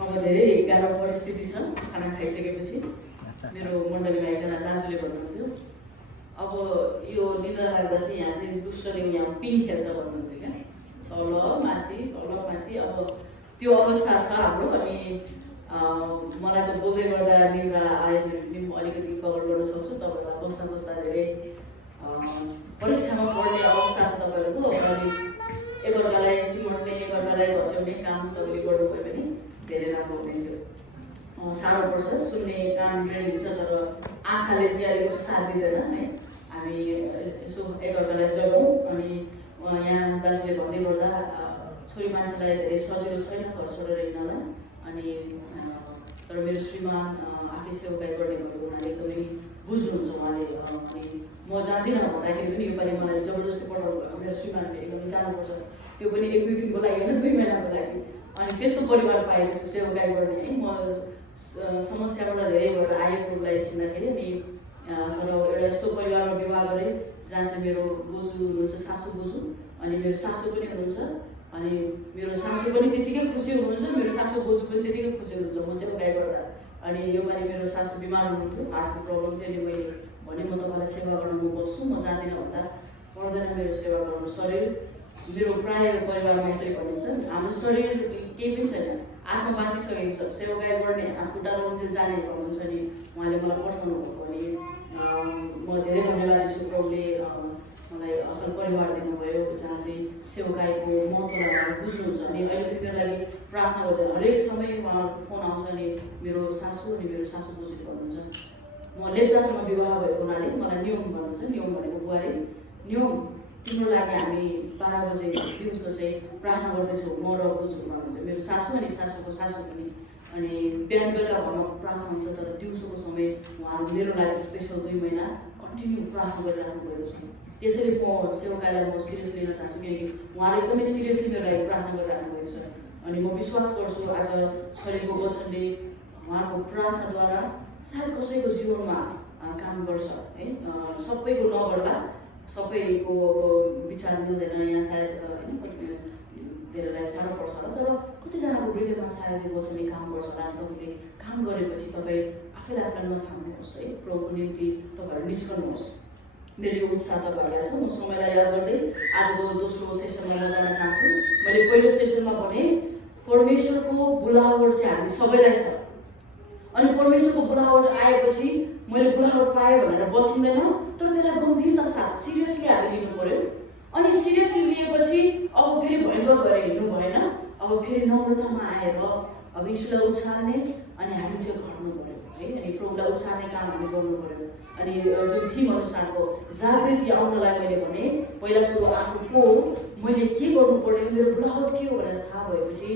अब धेरै गाह्रो परिस्थिति छ। खाना खाइसकेपछि मेरो मण्डलीमा एकजना दाजुले भन्नुहुन्थ्यो, अब यो निद्रा लाग्दा चाहिँ यहाँ चाहिँ दुष्टले यहाँ पिङ खेल्छ भन्नुहुन्थ्यो क्या, तल माथि तल माथि। अब त्यो अवस्था छ हाम्रो। अनि मलाई त बोल्दै गर्दा निद्रा आयो भने पनि म अलिकति कभर गर्न सक्छु। तपाईँहरूलाई बस्दा बस्दा धेरै परीक्षामा पढ्ने अवस्था छ तपाईँहरूको। अनि एकअर्कालाई चिमट्ने, एकअर्कालाई घच्याउने काम तपाईँले गर्नुभयो भने धेरै राम्रो हुने थियो। साह्रो पर्छ, सुन्ने कान रेडी हुन्छ तर आँखाले चाहिँ अलिकति साथ दिँदैन है। हामी यसो एकअर्कालाई जगाउँ। अनि यहाँ दाजुले भन्दै गर्दा छोरी मान्छेलाई धेरै सजिलो छैन घर छोडेर हिँड्नलाई। अनि तर मेरो श्रीमान आफै सेवाकाई गर्ने भएको हुनाले एकदमै बुझ्नुहुन्छ उहाँले। अनि म जाँदिनँ भन्दाखेरि पनि योपालि मलाई जबरजस्ती पठाउनु भएको मेरो श्रीमानले एकदमै जानुपर्छ, त्यो पनि 1-2 दिनको लागि होइन, 2 महिनाको लागि। अनि त्यस्तो परिवार पाएको छु सेवाकाई गर्ने है। म समस्याबाट धेरै भएर आएकोलाई चिन्दाखेरि नि तर एउटा यस्तो परिवारमा विवाह गरेँ जहाँ चाहिँ मेरो बोजू हुनुहुन्छ, सासू बोजू, अनि मेरो सासू पनि हुनुहुन्छ। अनि मेरो सासू पनि त्यतिकै खुसी हुनुहुन्छ, मेरो सासू बोजू पनि त्यतिकै खुसी हुनुहुन्छ म सेवाकाई गर्दा। अनि योपालि मेरो सासू बिमार हुनुहुन्थ्यो, हार्टको प्रब्लम थियो। अनि मैले भने म तपाईँलाई सेवा गर्न म बस्छु, म जाँदिनँ भन्दा पर्दैन मेरो सेवा गर्नु। शरीर मेरो प्रायः परिवारमा यसरी भनिन्छ, हाम्रो शरीर केही पनि छैन, आत्मा बाँचिसकेको छ, सेवाकाई गर्ने हात खुट्टा रोन्जेल जाने भन्नुहुन्छ नि उहाँले मलाई पठाउनु भएको। अनि म धेरै धन्यवादी छु प्रभुले मलाई असल परिवार दिनुभयो जहाँ चाहिँ सेवाकाईको महत्त्वलाई उहाँले बुझ्नुहुन्छ। अनि अहिले पनि मेरो लागि प्रार्थना गर्दै हरेक समय उहाँहरूको फोन आउँछ। अनि मेरो सासू अनि मेरो सासू बोजूले भन्नुहुन्छ, म लेप्चासँग विवाह भएको हुनाले मलाई नियम भन्नुहुन्छ, नियम भनेको बुहारी नियम, तिम्रो लागि हामी 12 बजे दिउँसो चाहिँ प्रार्थना गर्दैछौँ म र बोजू भन्नुहुन्छ, मेरो सासू अनि सासूको सासू पनि। अनि बिहान बेलुका घरमा प्रार्थना हुन्छ तर दिउँसोको समय उहाँहरू मेरो लागि स्पेसल 2 महिना कन्टिन्यू प्रार्थना गरिरहनु भएको छ। त्यसैले म सेवाकाईलाई म सिरियसली लिन चाहन्छु किनकि उहाँले एकदमै सिरियसली मेरो लागि प्रार्थना गरिरहनु भएको छ। अनि म विश्वास गर्छु आज छोरीको वचनले उहाँको प्रार्थनाद्वारा सायद कसैको जीवनमा काम गर्छ है। सबैको नगर्ला, सबैको विचार मिल्दैन यहाँ सायद होइन, कति धेरैलाई साह्रो पर्छ होला, तर कतिजनाको हृदयमा सायद यो वचनले काम गर्छ होला। अनि तपाईँले काम गरेपछि तपाईँ आफैलाई आफूलाई नथाम्नुहोस् है, प्रभुको निम्ति तपाईँहरू निस्कनुहोस्। मेरो यो उत्साह तपाईँहरूलाई छ। म समयलाई याद गर्दै आजको दोस्रो सेसनमा म जान चाहन्छु। मैले पहिलो सेसनमा भने परमेश्वरको बोलावट चाहिँ हामी सबैलाई छ। अनि परमेश्वरको बोलावट आएपछि मैले बोलावट पाएँ भनेर बसिँदैन, तर त्यसलाई गम्भीरता साथ सिरियसली हामी लिनु पऱ्यो। अनि सिरियसली लिएपछि अब फेरि भयङ्कर भएर हिँड्नु भएन, अब फेरि नम्रतामा आएर अब यीशुलाई उछाल्ने अनि हामी चाहिँ घट्नु पऱ्यो है। अनि प्रभुलाई उछाल्ने काम हामी गर्नु पऱ्यो। अनि जुन थिम अनुसारको जागृति आउनलाई मैले भने पहिला सुरु आफू को हो, मैले के गर्नुपर्ने, मेरो बोलावट के हो भनेर थाहा भएपछि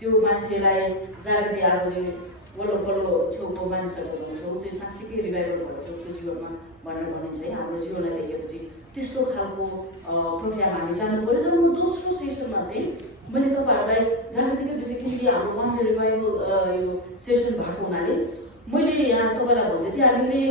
त्यो मान्छेलाई जागृति आएको चाहिँ वल्लो छेउको मानिसहरूले भन्छ ऊ चाहिँ साँच्चीकै रिभाइभल भएको छ उसको जीवनमा भनेर भनिन्छ है। हाम्रो जीवनलाई देखेपछि त्यस्तो खालको प्रक्रियामा हामी जानु पऱ्यो। तर म दोस्रो सेसनमा चाहिँ मैले तपाईँहरूलाई जागृतिकै विषय किनकि हाम्रो वान डे रिभाइभल यो सेसन भएको हुनाले मैले यहाँ तपाईँलाई भन्दै थिएँ हामीले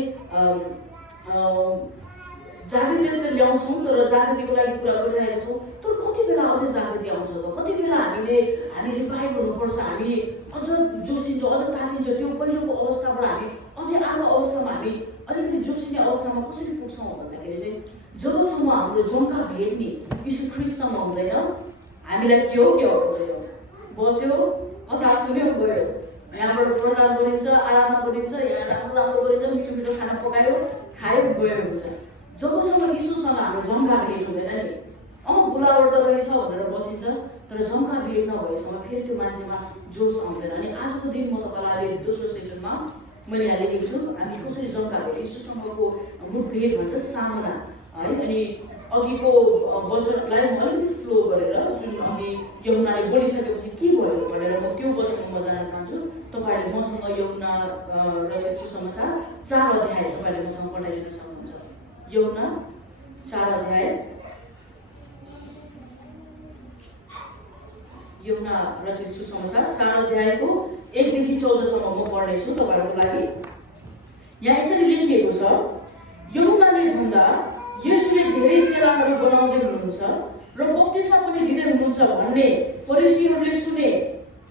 जागृति त ल्याउँछौँ तर जागृतिको लागि कुरा गरिरहेका छौँ, तर कति बेला अझै जागृति आउँछ त, कति बेला हामी रिभाइभ हुनुपर्छ, हामी अझ जोसिन्छौँ, अझ तातिन्छ। त्यो पहिलोको अवस्थाबाट हामी अझै अर्को अवस्थामा हामी अलिकति जोसिने अवस्थामा कसरी पुग्छौँ भन्दाखेरि चाहिँ जबसम्म हाम्रो जम्का भेट्ने यीशु ख्रीष्टसँग हुँदैन हामीलाई के हो हुन्छ, यो बस्यो कथा सुन्यो गयो, यहाँबाट प्रचार गरिन्छ, आराधना गरिन्छ, यहाँ राम्रो गरिन्छ, मिठो मिठो खाना पकायो खायो गयो हुन्छ। जबसम्म यीशुसँग हाम्रो जम्का भेट हुँदैन नि, बोलावट त रहेछ भनेर बसिन्छ तर जम्का भेट नभएसम्म फेरि त्यो मान्छेमा जोस आउँदैन। अनि आजको दिन म तपाईँलाई अहिले दोस्रो सेसनमा मैले यहाँ लेखेको छु हामी कसरी जम्का भेट यीशुसँगको मुठ भेट भन्छ सामना है। अनि अघिको वचनलाई म अलिकति फ्लो गरेर जुन अघि यूहन्नाले बोलिसकेपछि के भयो भनेर म त्यो वचनमा म जान चाहन्छु। तपाईँहरूले मसँग यूहन्ना रचित सुसमाचार 4 अध्याय तपाईँहरूले मसँग पढाइदिन सक्नुहुन्छ। यूहन्ना 4 अध्याय, यूहन्ना रचित सुसमाचार 4 अध्यायको 1 देखि 14 सम्म म पढ्नेछु तपाईँहरूको लागि। यहाँ यसरी लेखिएको छ, यूहन्नाले भन्दा यसले धेरै चेलाहरू बनाउँदै हुनुहुन्छ र बप्तिस्मा पनि दिँदै हुनुहुन्छ भन्ने फरिसीहरूले सुने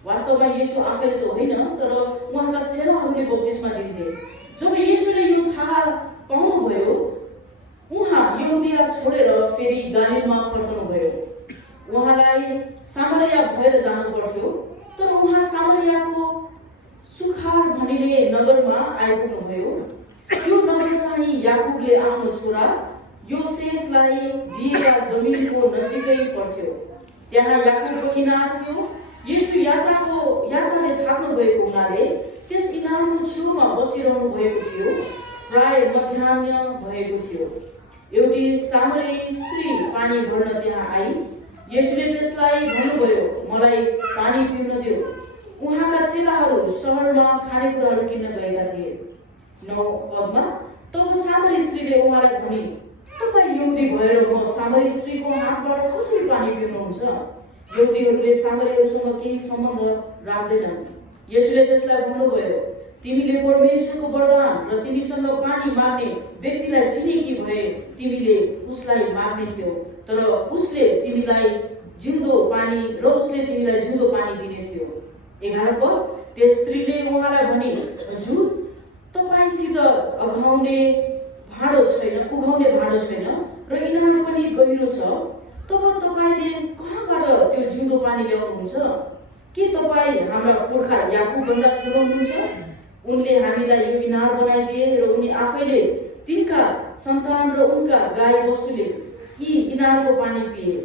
वा वास्तवमा येशू आफैले त होइन, तर उहाँका चेलाहरूले बप्तिस्मा दिन्थे। जब येशूले यो थाहा पाउनुभयो, उहाँ यहुदिया छोडेर फेरि गालीलमा फर्कनुभयो। उहाँलाई सामरिया भएर जानु पर्थ्यो, तर उहाँ सामरियाको सुखार भनिने नगरमा आइपुग्नुभयो। यो नगर चाहिँ याकुबले आफ्नो छोरा योसेफलाई दिएका जमिनको नजिकै पर्थ्यो। त्यहाँ याकुबको इनार थियो। येशू यात्राले थाक्नु गएको हुनाले त्यस इनारको छेउमा बसिरहनु भएको थियो। प्राय मध्याह्न भएको थियो। एउटी सामरी स्त्री पानी भर्न त्यहाँ आई। येशूले त्यसलाई भन्नुभयो, मलाई पानी पिउन देऊ। उहाँका चेलाहरू सहरमा खानेकुराहरू किन्न गएका थिए। 9 पदमा, तब सामरी स्त्रीले उहाँलाई भनी, तपाईँ यहुदी भएर म सामरी स्त्रीको हातबाट कसरी पानी पिउनुहुन्छ? यहुदीहरूले सामरीहरूसँग केही सम्बन्ध राख्दैनन्। येशूले त्यसलाई भन्नुभयो, तिमीले परमेश्वरको वरदान र तिमीसँग पानी माग्ने व्यक्तिलाई चिनेकी भए तिमीले उसलाई माग्ने थियौ, तर उसले तिमीलाई जिउँदो पानी दिने थियो। 11 पद, त्यस स्त्रीले उहाँलाई भनी, हजुर, तपाईसित उघाउने भाँडो छैन र इनार पनि गहिरो छ, तब तपाईले कहाँबाट त्यो जिउँदो पानी ल्याउनुहुन्छ? के तपाईँ हाम्रा पुर्खा याकुबभन्दा ठुलो हुनुहुन्छ? उनले हामीलाई यो इनार बनाइदिए र उनी आफैले, तिनका सन्तान र उनका गाई बस्तुले यी इनारको पानी पिए।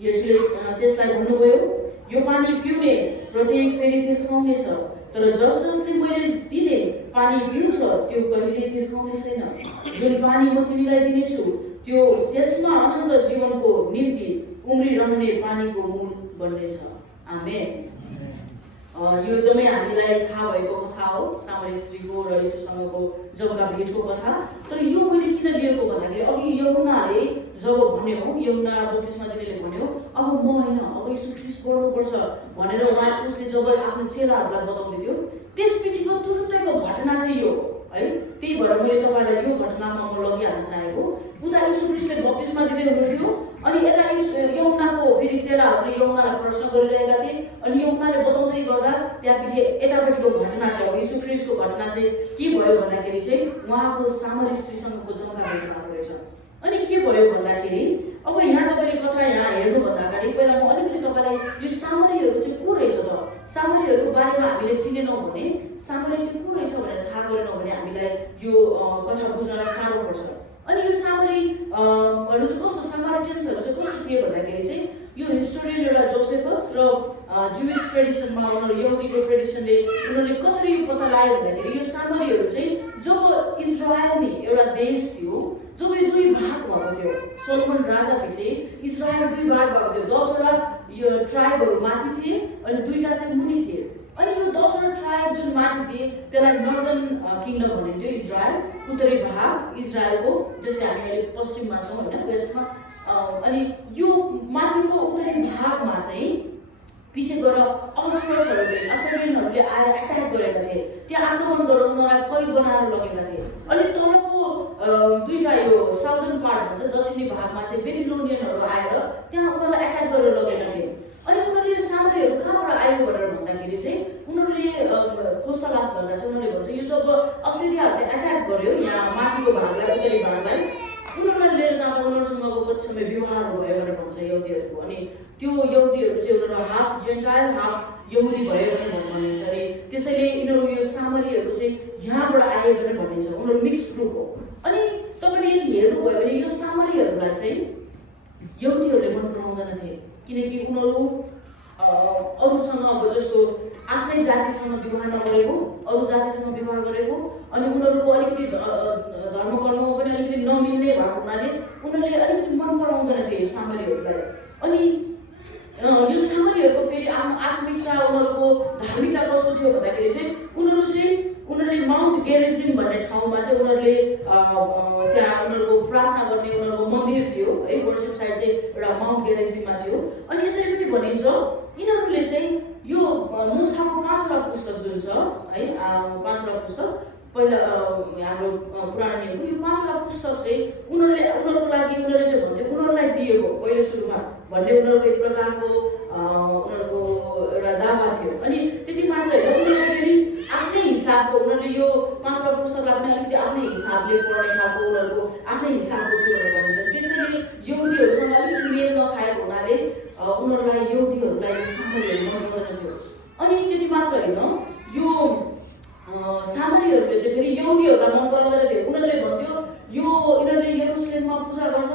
येशूले त्यसलाई भन्नुभयो, यो पानी पिउने प्रत्येक फेरि तिर्खाउनेछ, तर जसले मैले दिने पानी पिउँछ त्यो कहिले तिर्खाउने छैन। जुन पानी म तिमीलाई दिनेछु त्यो त्यसमा अनन्त जीवनको निम्ति उम्रिरहने पानीको मूल बन्नेछ। आमेन। यो एकदमै हामीलाई थाहा भएको कथा हो, सामरी स्त्रीको र येशूसँगको जबका भेटको कथा। तर यो मैले किन लिएको भन्दाखेरि अघि यूहन्नाले जब भन्यो, यूहन्ना बप्तिस्मा दिनेले भन्यो, अब म होइन, अब यीशु ख्रीष्ट बढ्नुपर्छ भनेर उसले जब आफ्नो चेलाहरूलाई बताउँदै थियो, त्यसपछिको तुरुन्तैको घटना चाहिँ यो है। त्यही भएर मैले तपाईँलाई यो घटनामा म लगिहाल्न चाहेको। उता यीशु ख्रीष्टले बप्तिस्मा दिँदै हुनुहुन्थ्यो, अनि यता यूहन्नाको फेरि चेलाहरूले यूहन्नालाई प्रश्न गरिरहेका थिए, अनि यूहन्नाले बताउँदै गर्दा त्यसपछि यतापट्टिको घटना चाहिँ अब यीशु ख्रीष्टको घटना चाहिँ के भयो भन्दाखेरि चाहिँ उहाँको सामरी स्त्रीसँगको जम्का भेट भएको रहेछ। अनि के भयो भन्दाखेरि अब यहाँ तपाईँले कथा यहाँ हेर्नुभन्दा अगाडि पहिला म अलिकति तपाईँलाई यो सामरीहरू चाहिँ को रहेछ त, सामरीहरूको बारेमा हामीले चिनेनौँ भने, सामरी चाहिँ को रहेछ भनेर थाहा गरेनौँ भने हामीलाई यो कथा बुझ्नलाई साह्रो पर्छ। अनि यो सामरीहरू चाहिँ कस्तो, सामरिटन्सहरू चाहिँ कस्तो थिए भन्दाखेरि चाहिँ यो हिस्टोरियन एउटा जोसेफस र जुइस ट्रेडिसनमा उनीहरू यहुदीको ट्रेडिसनले उनीहरूले कसरी यो पत्ता लगायो भन्दाखेरि यो सामरीहरू चाहिँ जब इजरायल नि एउटा देश थियो, जब यो 2 भाग भएको थियो, सोलोमन राजा पछि इजरायल 2 भाग भएको थियो। 10वटा यो ट्राइबहरू माथि थिए अनि 2टा चाहिँ मुनि थिए। अनि यो 10वटा ट्राइब जुन माथि थिए त्यसलाई नर्दर्न किङडम भनिन्थ्यो इजरायल, उत्तरी भाग इजरायलको, जसले हामी अहिले पश्चिममा छौँ होइन, वेस्टमा। अनि यो माथिको उत्तरी भागमा चाहिँ पछि गएर असिरियनहरूले आएर एट्याक गरेका थिए, त्यहाँ आक्रमण गरेर उनीहरूलाई कैद बनाएर लगेका थिए। अनि तलको 2टा यो साउदर्न पार्ट भन्छ, दक्षिणी भागमा चाहिँ बेबिलोनियनहरू आएर त्यहाँ उनीहरूलाई एट्याक गरेर लगेका थिए। अनि उनीहरूले सामरीहरू कहाँबाट आयो भनेर भन्दाखेरि चाहिँ उनीहरूले खोज तलास गर्दा चाहिँ उनीहरूले भन्छ यो जब असिरियाहरूले एट्याक गर्यो यहाँ माथिको भागलाई, उत्तरी भागलाई, उनीहरूलाई लिएर जाँदा उनीहरूसँगको कति समय विवाहहरू भयो भनेर भन्छ यहुदीहरूको। अनि त्यो यहुदीहरू चाहिँ उनीहरू हाफ जेन्टाइल हाफ यहुदी भयो भनेर भनिन्छ। अनि त्यसैले यिनीहरू यो सामरीहरू चाहिँ यहाँबाट आयो भनेर भनिन्छ, उनीहरू मिक्स ग्रुप हो। अनि तपाईँले यदि हेर्नुभयो भने यो सामरीहरूलाई चाहिँ यहुदीहरूले मन पराउँदैनथे, किनकि उनीहरू अरूसँग अब जस्तो आफ्नै जातिसँग विवाह नगरेको, अरू जातिसँग विवाह गरेको, अनि उनीहरूको अलिकति धर्म कर्ममा पनि अलिकति नमिल्ने भएको हुनाले उनीहरूले अलिकति मन पराउँदैनथे यो सामरीहरूलाई। अनि यो सामरीहरूको फेरि आफ्नो आत्मिकता, उनीहरूको धार्मिकता कस्तो थियो भन्दाखेरि चाहिँ उनीहरूले माउन्ट गेरिजिम भन्ने ठाउँमा चाहिँ उनीहरूले त्यहाँ उनीहरूको प्रार्थना गर्ने उनीहरूको मन्दिर थियो है, वर्शिप साइट चाहिँ एउटा माउन्ट गेरिजिममा थियो। अनि यसरी पनि भनिन्छ यिनीहरूले चाहिँ यो मूसाको 5वटा पुस्तक जुन छ है, 5वटा पुस्तक पहिला हाम्रो पुरानो नियमको यो 5वटा पुस्तक चाहिँ उनीहरूको लागि उनीहरूले चाहिँ भन्थ्यो उनीहरूलाई दिएको पहिलो सुरुमा भन्ने, उनीहरूको एक प्रकारको उनीहरूको एउटा दावा थियो। अनि त्यति मात्र होइन, उनीहरूले फेरि आफ्नै हिसाबको, उनीहरूले यो 5वटा पुस्तकलाई पनि अलिकति आफ्नै हिसाबले पढ्ने खालको उनीहरूको आफ्नै हिसाबको थियो भनेर भनिन्छ। त्यसैले यहुदीहरूसँग अलिकति मेल नखाएको हुनाले उनीहरूलाई यहुदीहरूलाई यो सामरीहरू मन पर्दैन थियो। अनि त्यति मात्र होइन, यो सामरीहरूले चाहिँ फेरि यहुदीहरूलाई मन पराउँदैन थियो। उनीहरूले भन्थ्यो यो यिनीहरूले यरुसलेममा पूजा गर्छ,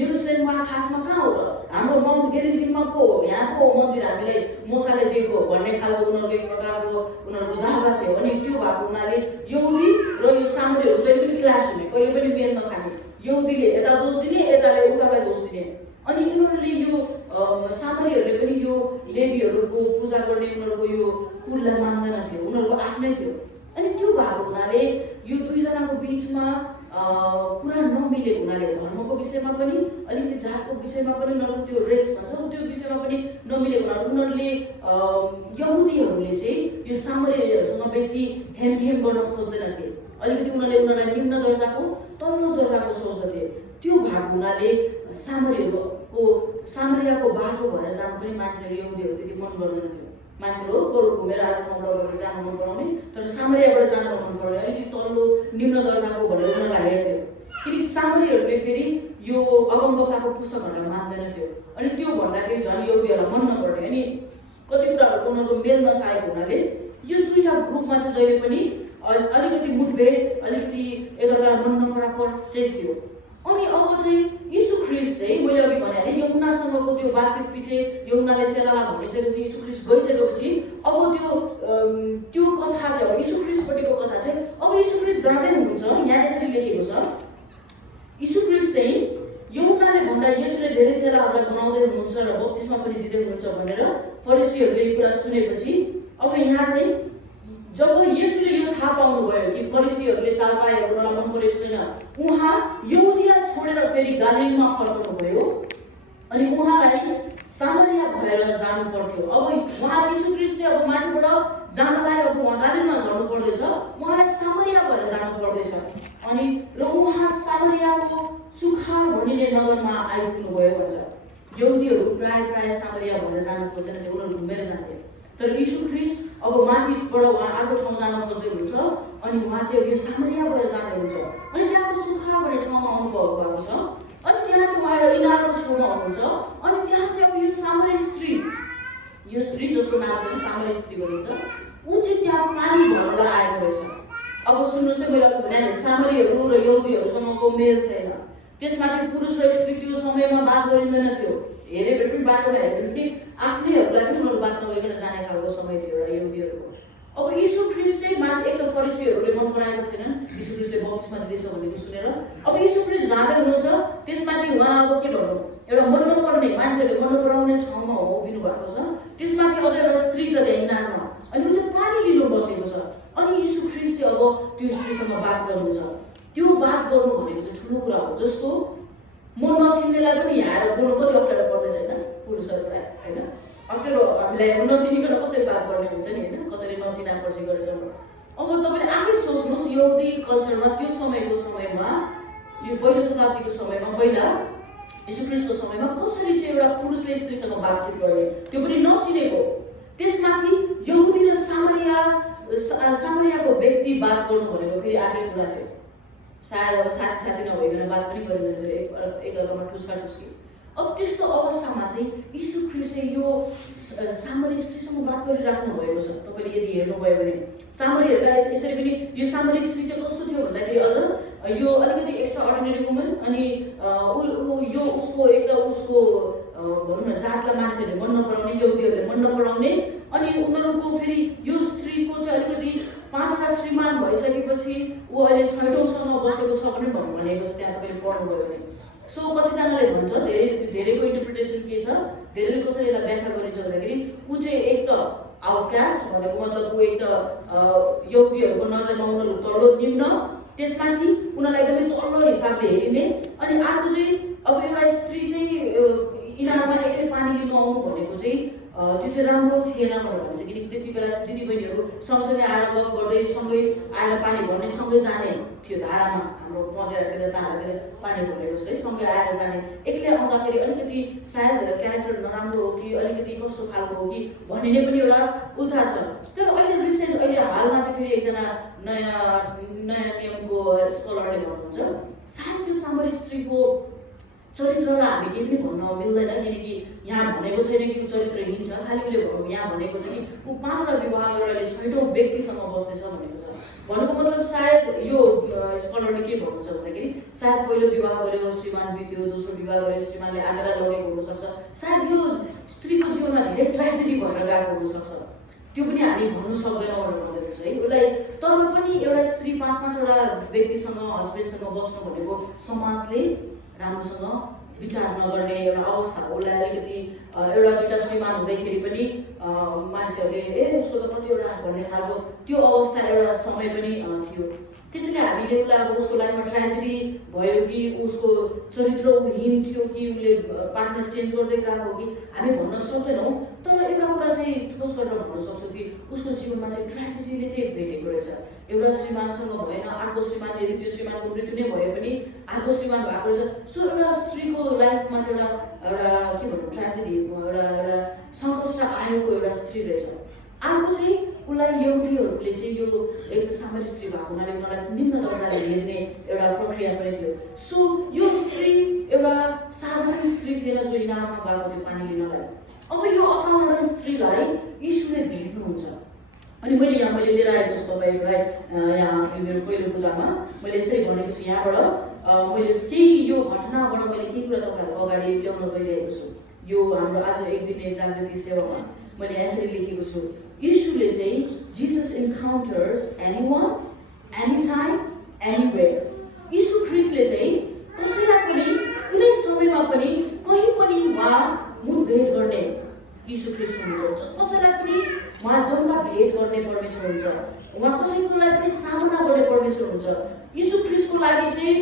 यरुसलेममा खासमा कहाँ हो र, हाम्रो माउन्ट गेरिजिममा पो हो, यहाँको मन्दिर हामीलाई मोसाले दिएको भन्ने खालको उनीहरूको एक प्रकारको उनीहरूको दावा थियो। अनि त्यो भएको हुनाले यहुदी र यो सामरीहरू जहिले पनि क्लास हुने, कहिले पनि मेल नखाने, यहुदीले यता दोष दिने, यताले उतालाई दोष दिने। अनि यिनीहरूले यो सामरीहरूले पनि यो लेवीहरूको पूजा गर्ने उनीहरूको यो कुललाई मान्दैन थियो, उनीहरूको आफ्नै थियो। अनि त्यो भएको हुनाले यो दुईजनाको बिचमा कुरा नमिलेको हुनाले धर्मको विषयमा पनि अलिकति जातको विषयमा पनि उनीहरूको त्यो रेस भन्छ त्यो विषयमा पनि नमिलेको हुनाले उनीहरूले यहुदीहरूले चाहिँ यो सामरीहरूसँग बेसी हेमखेम गर्न खोज्दैनथे। अलिकति उनीहरूलाई निम्न दर्जाको तल्लो दर्जाको सोच्दथे। त्यो भएको हुनाले सामरियाको बाटो भएर जानु पनि मान्छेहरू यहुदीहरू त्यति मन गर्दैन थियो। मान्छेहरू बरु घुमेर आएको ठाउँबाट गएर जानु मन पराउने, तर सामरियाबाट जान मन पराउने, अलिकति तल्लो निम्न दर्जाको भनेर उनीहरूलाई हेर्थ्यो। किनकि सामरीहरूले फेरि यो अगमवक्ताको पुस्तकहरूलाई मान्दैन थियो। अनि त्यो भन्दाखेरि झन् यहुदीहरूलाई मन नपर्ने, अनि कति कुराहरू उनीहरूको मेल नखाएको हुनाले यो दुईवटा ग्रुपमा चाहिँ जहिले पनि अलिकति मुठभेड, अलिकति एकअर्कालाई मन नपरापर चाहिँ थियो। अनि अब चाहिँ यीशु ख्रीष्ट चाहिँ मैले अघि भनिहालेँ यूहन्नासँगको त्यो बातचित पछि यूहन्नाले चेलालाई भनिसकेपछि यीशु ख्रीष्ट गइसकेपछि अब त्यो कथा चाहिँ अब यीशु ख्रीष्टपट्टिको कथा चाहिँ अब यीशु ख्रीष्ट जाँदै हुनुहुन्छ। यहाँ यसरी लेखेको छ, यीशु ख्रीष्ट चाहिँ यूहन्नाले भन्दा यसले धेरै चेलाहरूलाई बनाउँदै हुनुहुन्छ र बप्तिस्मा पनि दिँदै हुनुहुन्छ भनेर फरिसीहरूले यो कुरा सुनेपछि अब यहाँ चाहिँ जब येशूले यो थाहा पाउनुभयो कि फरिसीहरूले चाल पाएको उनीहरूलाई मन परेको छैन, उहाँ यहुदिया छोडेर फेरि गालीलमा फर्कनुभयो। अनि उहाँलाई सामरिया भएर जानु पर्थ्यो। अब उहाँ यीशु ख्रीष्ट चाहिँ अब माथिबाट जानलाई अब उहाँ गालीलमा झर्नु पर्दैछ, उहाँलाई सामरिया भएर जानु पर्दैछ। अनि र उहाँ सामरियाको सुखार भनिने नगरमा आइपुग्नुभयो भन्छ। यहुदीहरू प्राय सामरिया भएर जानु पर्दैन थियो, उनीहरू घुमेर जान्थे। तर यीशु ख्रीष्ट अब माथिबाट उहाँ अर्को ठाउँ जान खोज्दै हुनुहुन्छ। अनि उहाँ चाहिँ यो सामरिया भएर जाँदै हुन्छ। अनि त्यहाँको सुखार भन्ने ठाउँमा आउनुभएको भएको छ। अनि त्यहाँ चाहिँ उहाँ इनारको छेउमा हुनुहुन्छ। अनि त्यहाँ चाहिँ अब यो सामरिया स्त्री, यो स्त्री जसको नाम चाहिँ सामरिया स्त्री भनिन्छ, ऊ चाहिँ त्यहाँ पानी भर्नलाई आएको रहेछ। अब सुन्नुहोस् है, मैले अघि भने सामरीहरू र यहुदीहरूसँगको मेल छैन। त्यसमाथि पुरुष र स्त्री त्यो समयमा बात गरिँदैन थियो। हेरे पनि बाटोमा हेर्यो भने आफ्नैहरूलाई पनि उनीहरू बात नगरिकन जाने खालको समय थियो र यहुदीहरूको। अब यीशु ख्रीष्ट चाहिँ माथि एक त फरिसीहरूले मन पराएका छैनन् यीशु ख्रीष्टले बप्तिस्मा दिँदैछ भनेको सुनेर। अब यीशु ख्रीष्ट जाँदै हुनुहुन्छ, त्यसमाथि उहाँ अब के भनौँ एउटा मन नपर्ने मान्छेहरूले मन नपराउने ठाउँमा उभिनु भएको छ। त्यसमाथि अझ एउटा स्त्री छ त्यहाँ इनारमा, अनि ऊ चाहिँ पानी लिनु बसेको छ। अनि यीशु ख्रीष्ट चाहिँ अब त्यो स्त्रीसँग बात गर्नुहुन्छ। त्यो बात गर्नु भनेको चाहिँ ठुलो कुरा हो। जस्तो म नचिन्नेलाई पनि यहाँ आएर बोल्नु कति अप्ठ्यारो पर्दैछ होइन, पुरुषहरूलाई होइन, अप्ठ्यारो हामीलाई नचिनिकन कसरी बात गर्ने हुन्छ नि होइन, कसरी नचिना पर्ची गरेछ। अब तपाईँले आफै सोच्नुहोस् यहुदी कल्चरमा त्यो समयमा यो पहिलो शताब्दीको समयमा पहिला यीशु ख्रीष्टको समयमा कसरी चाहिँ एउटा पुरुषले स्त्रीसँग बातचित गर्ने, त्यो पनि नचिनेको। त्यसमाथि यहुदी र सामरियाको व्यक्ति बात गर्नु भनेको फेरि अर्कै कुरा थियो। सायद अब साथी नभइकन बात पनि गरिँदैन थियो, एकअर्कामा ठुस्की। अब त्यस्तो अवस्थामा चाहिँ यीशु ख्रीष्ट चाहिँ यो सामरी स्त्रीसँग बात गरिराख्नु भएको छ। तपाईँले यदि हेर्नुभयो भने सामरीहरूलाई यसरी पनि यो सामरी स्त्री चाहिँ कस्तो थियो भन्दाखेरि अझ यो अलिकति एक्स्ट्रा अर्डिनेरी वुमन। अनि यो उसको एक त उसको भनौँ न जातलाई मान्छेहरूले मन नपराउने, यहुदीहरूले मन नपराउने। अनि उनीहरूको फेरि यो स्त्रीको चाहिँ अलिकति 5वटा श्रीमान भइसकेपछि ऊ अहिले 6औँसँग बसेको छ पनि भनेको छ त्यहाँ तपाईँले पढ्नुभयो भने। सो कतिजनाले भन्छ, धेरैको इन्टरप्रिटेसन के छ, धेरैले कसरी यसलाई व्याख्या गरिन्छ भन्दाखेरि ऊ चाहिँ एक त आउटकास्ट भनेको मतलब ऊ एक त यहुदीहरूको नजरमा उनीहरू तल्लो निम्न, त्यसमाथि उनीहरूलाई एकदमै तल्लो हिसाबले हेरिने। अनि अर्को चाहिँ अब एउटा स्त्री चाहिँ इनारमा एक्लै पानी लिनु आउनु भनेको चाहिँ त्यो चाहिँ राम्रो थिएन भनेर भन्छ। किनकि त्यति बेला चाहिँ दिदीबहिनीहरू सँगसँगै आएर गफ गर्दै सँगै आएर पानी भर्ने, सँगै जाने थियो धारामा। हाम्रो पँधेरातिर तारातिर पानी भरेको चाहिँ सँगै आएर जाने। एक्लै आउँदाखेरि अलिकति सायद क्यारेक्टर नराम्रो हो कि अलिकति कस्तो खालको हो कि भनिने पनि एउटा उल्टा छ। तर अहिले हालमा चाहिँ फेरि एकजना नयाँ नियमको स्कलरले भन्नुहुन्छ सायद त्यो सामरी स्त्रीको चरित्रलाई हामी केही पनि भन्न मिल्दैन। किनकि यहाँ भनेको छैन कि ऊ चरित्रहीन छ, खालि उसले यहाँ भनेको छ कि ऊ 5वटा विवाह गरेर अहिले 6औँ व्यक्तिसँग बस्दैछ भनेको छ। भनेको मतलब सायद यो स्कलरले के भन्नुहुन्छ भन्दाखेरि सायद पहिलो विवाह गर्यो, श्रीमान बित्यो, दोस्रो विवाह गर्यो, श्रीमानले आगरा लगेको हुनसक्छ। सायद यो स्त्रीको जीवनमा धेरै ट्रेजेडी भएर गएको हुनसक्छ। त्यो पनि हामी भन्नु सक्दैनौँ भनेर भनेको छ है उसलाई। तर पनि एउटा स्त्री 5-5वटा व्यक्तिसँग हस्बेन्डसँग बस्नु भनेको समाजले राम्रोसँग विचार नगर्ने एउटा अवस्था हो। उसलाई अलिकति एउटा दुईवटा श्रीमान हुँदाखेरि पनि मान्छेहरूले उसको त कतिवटा भन्ने खालको त्यो अवस्था एउटा समय पनि थियो। त्यसैले हामीले उसलाई अब उसको लाइफमा ट्रेजेडी भयो कि उसको चरित्रहीन थियो कि उसले पार्टनर चेन्ज गर्दै गएको हो कि हामी भन्न सक्दैनौँ। तर एउटा कुरा चाहिँ ठोस गरेर भन्न सक्छौँ कि उसको जीवनमा चाहिँ ट्रेजेडीले चाहिँ भेटेको रहेछ। एउटा श्रीमानसँग भएन, अर्को श्रीमान यदि त्यो श्रीमानको मृत्यु नै भए पनि अर्को श्रीमान भएको रहेछ। सो एउटा स्त्रीको लाइफमा चाहिँ एउटा के भन्नु ट्रेजेडी एउटा सङ्कष्ट आएको एउटा स्त्री रहेछ। अर्को चाहिँ उसलाई यहुदीहरूले चाहिँ यो एक त सामरी स्त्री भएको हुनाले उनीहरूलाई निम्न दर्जाले हेर्ने एउटा प्रक्रिया पनि थियो। सो यो स्त्री एउटा साधारण स्त्री थिएन जो इनारमा गएको थियो पानी लिनलाई। अब यो असाधारण स्त्रीलाई यीशुले भेट्नुहुन्छ। अनि मैले लिएर आएको छु तपाईँहरूलाई यहाँ मेरो पहिलो कुरामा मैले यसरी भनेको छु। यहाँबाट मैले केही यो घटनाबाट मैले केही कुरा तपाईँहरूको अगाडि ल्याउन गइरहेको छु। यो हाम्रो आज एक दिने जागृति सेवामा मैले यसरी लेखेको छु, यीशुले चाहिँ जीसस इन्काउन्टर्स एनीवन, एनीटाइम, एनीवेयर। यीशु ख्रिस्टले चाहिँ कसैलाई पनि कुनै समयमा पनि कहीँ पनि उहाँ मुठभेड गर्ने यीशु ख्रिस्ट हुनुहुन्छ। कसैलाई पनि उहाँसँग भेट गर्ने परमेश्वर हुन्छ। उहाँ कसैकोलाई पनि सामना गर्ने परमेश्वर हुन्छ। यीशु ख्रिस्टको लागि चाहिँ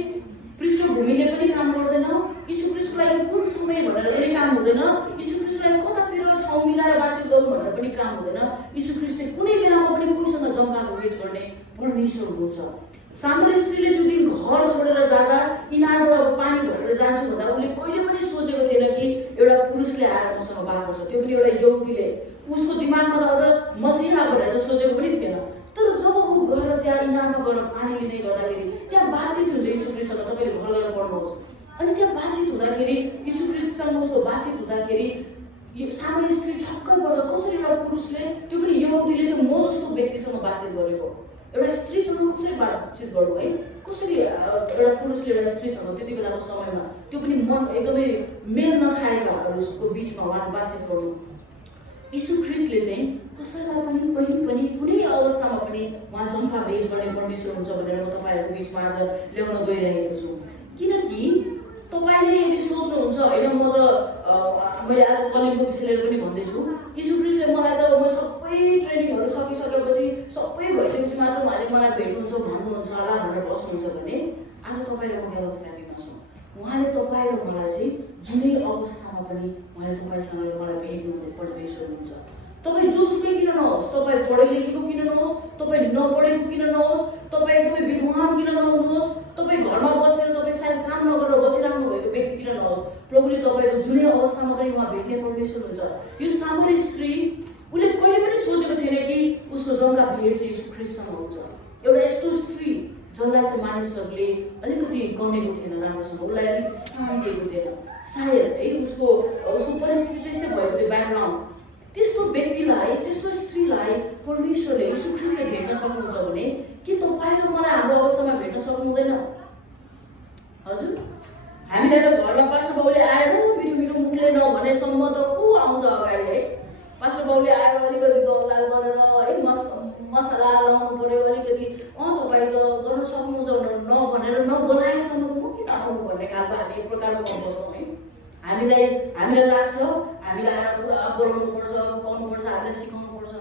पृष्ठभूमिले पनि काम गर्दैन। यीशु ख्रिस्टको लागि कुन समय भनेर पनि काम हुँदैन। यीशु ख्रिस्टलाई कतातिर ठाउँ मिलाएर बातचित गर्नु भनेर पनि काम हुँदैन। यीशु ख्रिस्ट चाहिँ कुनै बेलामा पनि कोहीसँग जम्काको भेट गर्ने परमेश्वर हुनुहुन्छ। सामरी स्त्रीले त्यो दिन घर छोडेर जाँदा इनारबाट पानी भरेर जान्छु भन्दा उसले कहिले पनि सोचेको थिएन कि एउटा पुरुषले आएर मसँग बात गर्छ, त्यो पनि एउटा यहुदीले। उसको दिमागमा त अझ मसिहा भनेर सोचेको पनि थिएन। तर जब ऊ गएर त्यहाँ इनारमा गएर पानी लिँदै गर्दाखेरि त्यहाँ बातचित हुन्छ यीशु ख्रिस्टसँग। तपाईँले घर गएर पढ्नुहोस्। अनि त्यहाँ बातचित हुँदाखेरि यीशु ख्रिस्टसँग उसको बातचित हुँदाखेरि यो सामरी स्त्री छक्कै पर्छ कसरी एउटा पुरुषले, त्यो पनि यहुदीले चाहिँ म जस्तो व्यक्तिसँग बातचित गरेको। एउटा स्त्रीसँग कसरी बातचित गर्नु है, कसरी एउटा पुरुषले एउटा स्त्रीसँग त्यति बेलाको समयमा त्यो पनि मन एकदमै मेल नखाएकाहरूको बिचमा उहाँ बातचित गर्नु। यीशु ख्रिस्टले चाहिँ कसैलाई पनि कहीँ पनि कुनै अवस्थामा पनि उहाँ जम्का भेट गर्ने परमेश्वर हुन्छ भनेर म तपाईँहरूको बिचमा आज ल्याउन गइरहेको छु। किनकि तपाईँले यदि सोच्नुहुन्छ होइन म त मैले आज कलिङको विषय लिएर पनि भन्दैछु, यीशु ख्रिस्टले मलाई त म सबै ट्रेनिङहरू सकिसकेपछि सबै भइसकेपछि मात्र उहाँले मलाई भेट्नुहुन्छ भन्नुहुन्छ होला भनेर बस्नुहुन्छ भने आज तपाईँ र म गलत फ्यामिलीमा छौँ। उहाँले तपाईँ र मलाई चाहिँ जुनै अवस्थामा पनि उहाँले तपाईँसँग मलाई भेट्नुहुने परमेश्वर हुनुहुन्छ। तपाईँ जोसुकै किन नहोस्, तपाईँ पढे लेखेको किन नहोस्, तपाईँ नपढेको किन नहोस्, तपाईँ एकदमै विद्वान किन नहुनुहोस्, तपाईँ घरमा बसेर तपाईँ सायद काम नगरेर बसिराख्नु भएको व्यक्ति किन नहोस्, प्रभुले तपाईँको जुनै अवस्थामा पनि उहाँ भेट्ने परमेश्वर हुन्छ। यो सामरी स्त्री उसले कहिले पनि सोचेको थिएन कि उसको जम्का भेट चाहिँ यीशु ख्रिस्टसँग हुन्छ। एउटा यस्तो स्त्री जसलाई चाहिँ मानिसहरूले अलिकति गनेको थिएन राम्रोसँग, उसलाई अलिकति स्थान दिएको थिएन सायद है। उसको परिस्थिति त्यस्तै भएको थियो, ब्याकग्राउन्ड। त्यस्तो व्यक्तिलाई, त्यस्तो स्त्रीलाई परमेश्वरले यीशु ख्रिस्टले भेट्न सक्नुहुन्छ भने के तपाईँ र मलाई हाम्रो अवस्थामा भेट्न सक्नुहुँदैन? हजुर, हामीलाई त घरमा पास्टर बाउले आएर मिठो मिठो मुखले नभनेसम्म त को आउँछ अगाडि है। पास्टर बाउले आएर अलिकति दलदाल गरेर है मसला लाउनु पऱ्यो, अलिकति तपाईँ त गर्न सक्नुहुन्छ नभनेर नबोलाएसम्म त म किन आउनु भन्ने खालको हामी एक प्रकारको बस्छौँ है। हामीलाई लाग्छ हामीलाई आएर पुरा बोलाउनुपर्छ, पकाउनुपर्छ, हामीलाई सिकाउनुपर्छ।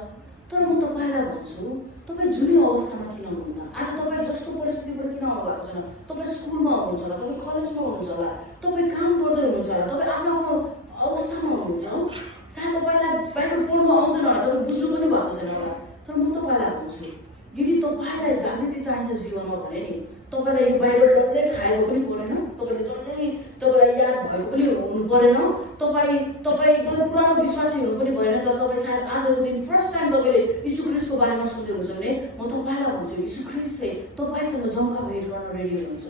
तर म तपाईँलाई भन्छु, तपाईँ जुनै अवस्थामा किन हुनुहुन्न, आज तपाईँ जस्तो परिस्थितिबाट किन आउनु भएको छैन, तपाईँ स्कुलमा हुनुहुन्छ होला, तपाईँ कलेजमा हुनुहुन्छ होला, तपाईँ काम गर्दै हुनुहुन्छ होला, तपाईँ आफ्नो आफ्नो अवस्थामा हुनुहुन्छ, सायद तपाईँलाई बुझ्नु पनि भएको छैन होला। तर म तपाईँलाई भन्छु, यदि तपाईँलाई जागृति चाहिन्छ जीवनमा भने नि तपाईँलाई यो बाइबल डल्लै खाएको पनि परेन, तपाईँलाई याद भएको पनि हुनु परेन, तपाईँ एकदमै पुरानो विश्वासी हुनु पनि भएन। तर तपाईँ सायद आजको दिन फर्स्ट टाइम तपाईँले यीशु ख्रीष्टको बारेमा सुन्दै हुनुहुन्छ भने म तपाईँलाई भन्छु, यीशु ख्रीष्ट चाहिँ तपाईँसँग जम्का भेट गर्न रेडी हुनुहुन्छ।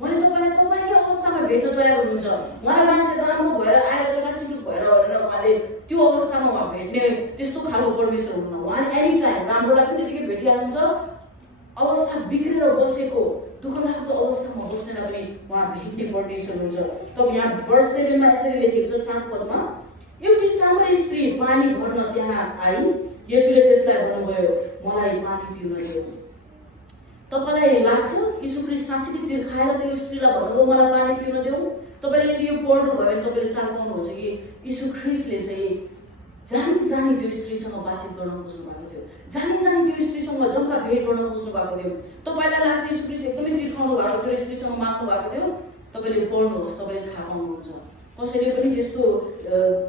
मैले तपाईँलाई तपाईँकै अवस्थामा भेट्न तयार हुनुहुन्छ। उहाँलाई मान्छे राम्रो भएर आएर चटाचुटुक भएर भनेर उहाँले त्यो अवस्थामा उहाँ भेट्ने त्यस्तो खालको परमेश्वर हुनुहुन्न। उहाँले एनी टाइम राम्रोलाई पनि त्यतिकै भेटिहाल्नुहुन्छ, अवस्था बिग्रेर बसेको दुःख लाग्दो अवस्थामा बस्दैन पनि उहाँ भेट्ने परमेश्वर हुन्छ। तब यहाँ वर्ष 7 मा यसरी लेखेको छ 7 पदमा, एउटी सामरी स्त्री पानी भर्न त्यहाँ आई, येशूले त्यसलाई भन्नुभयो, मलाई पानी पिउन देऊ। तपाईलाई लाग्छ यीशु ख्रीष्ट साँच्चै त्यो खाएर त्यो स्त्रीलाई भन्नुभयो मलाई पानी पिउन देऊ? तपाईले यदि यो पढ्नु भयो भने तपाईले चाल पाउनुहुन्छ कि यीशु ख्रीष्टले चाहिँ जानी त्यो स्त्रीसँग बातचित गर्न खोज्नु भएको थियो, जानी त्यो स्त्रीसँग जम्का भेट गर्न खोज्नु भएको थियो। तपाईलाई लाग्छ यीशु ख्रीष्ट एकदमै तिर्खाउनु भएको थियो, स्त्रीसँग माग्नु भएको थियो? तपाईले पढ्नुहोस्, तपाईले थाहा पाउनुहुन्छ। कसैले पनि त्यस्तो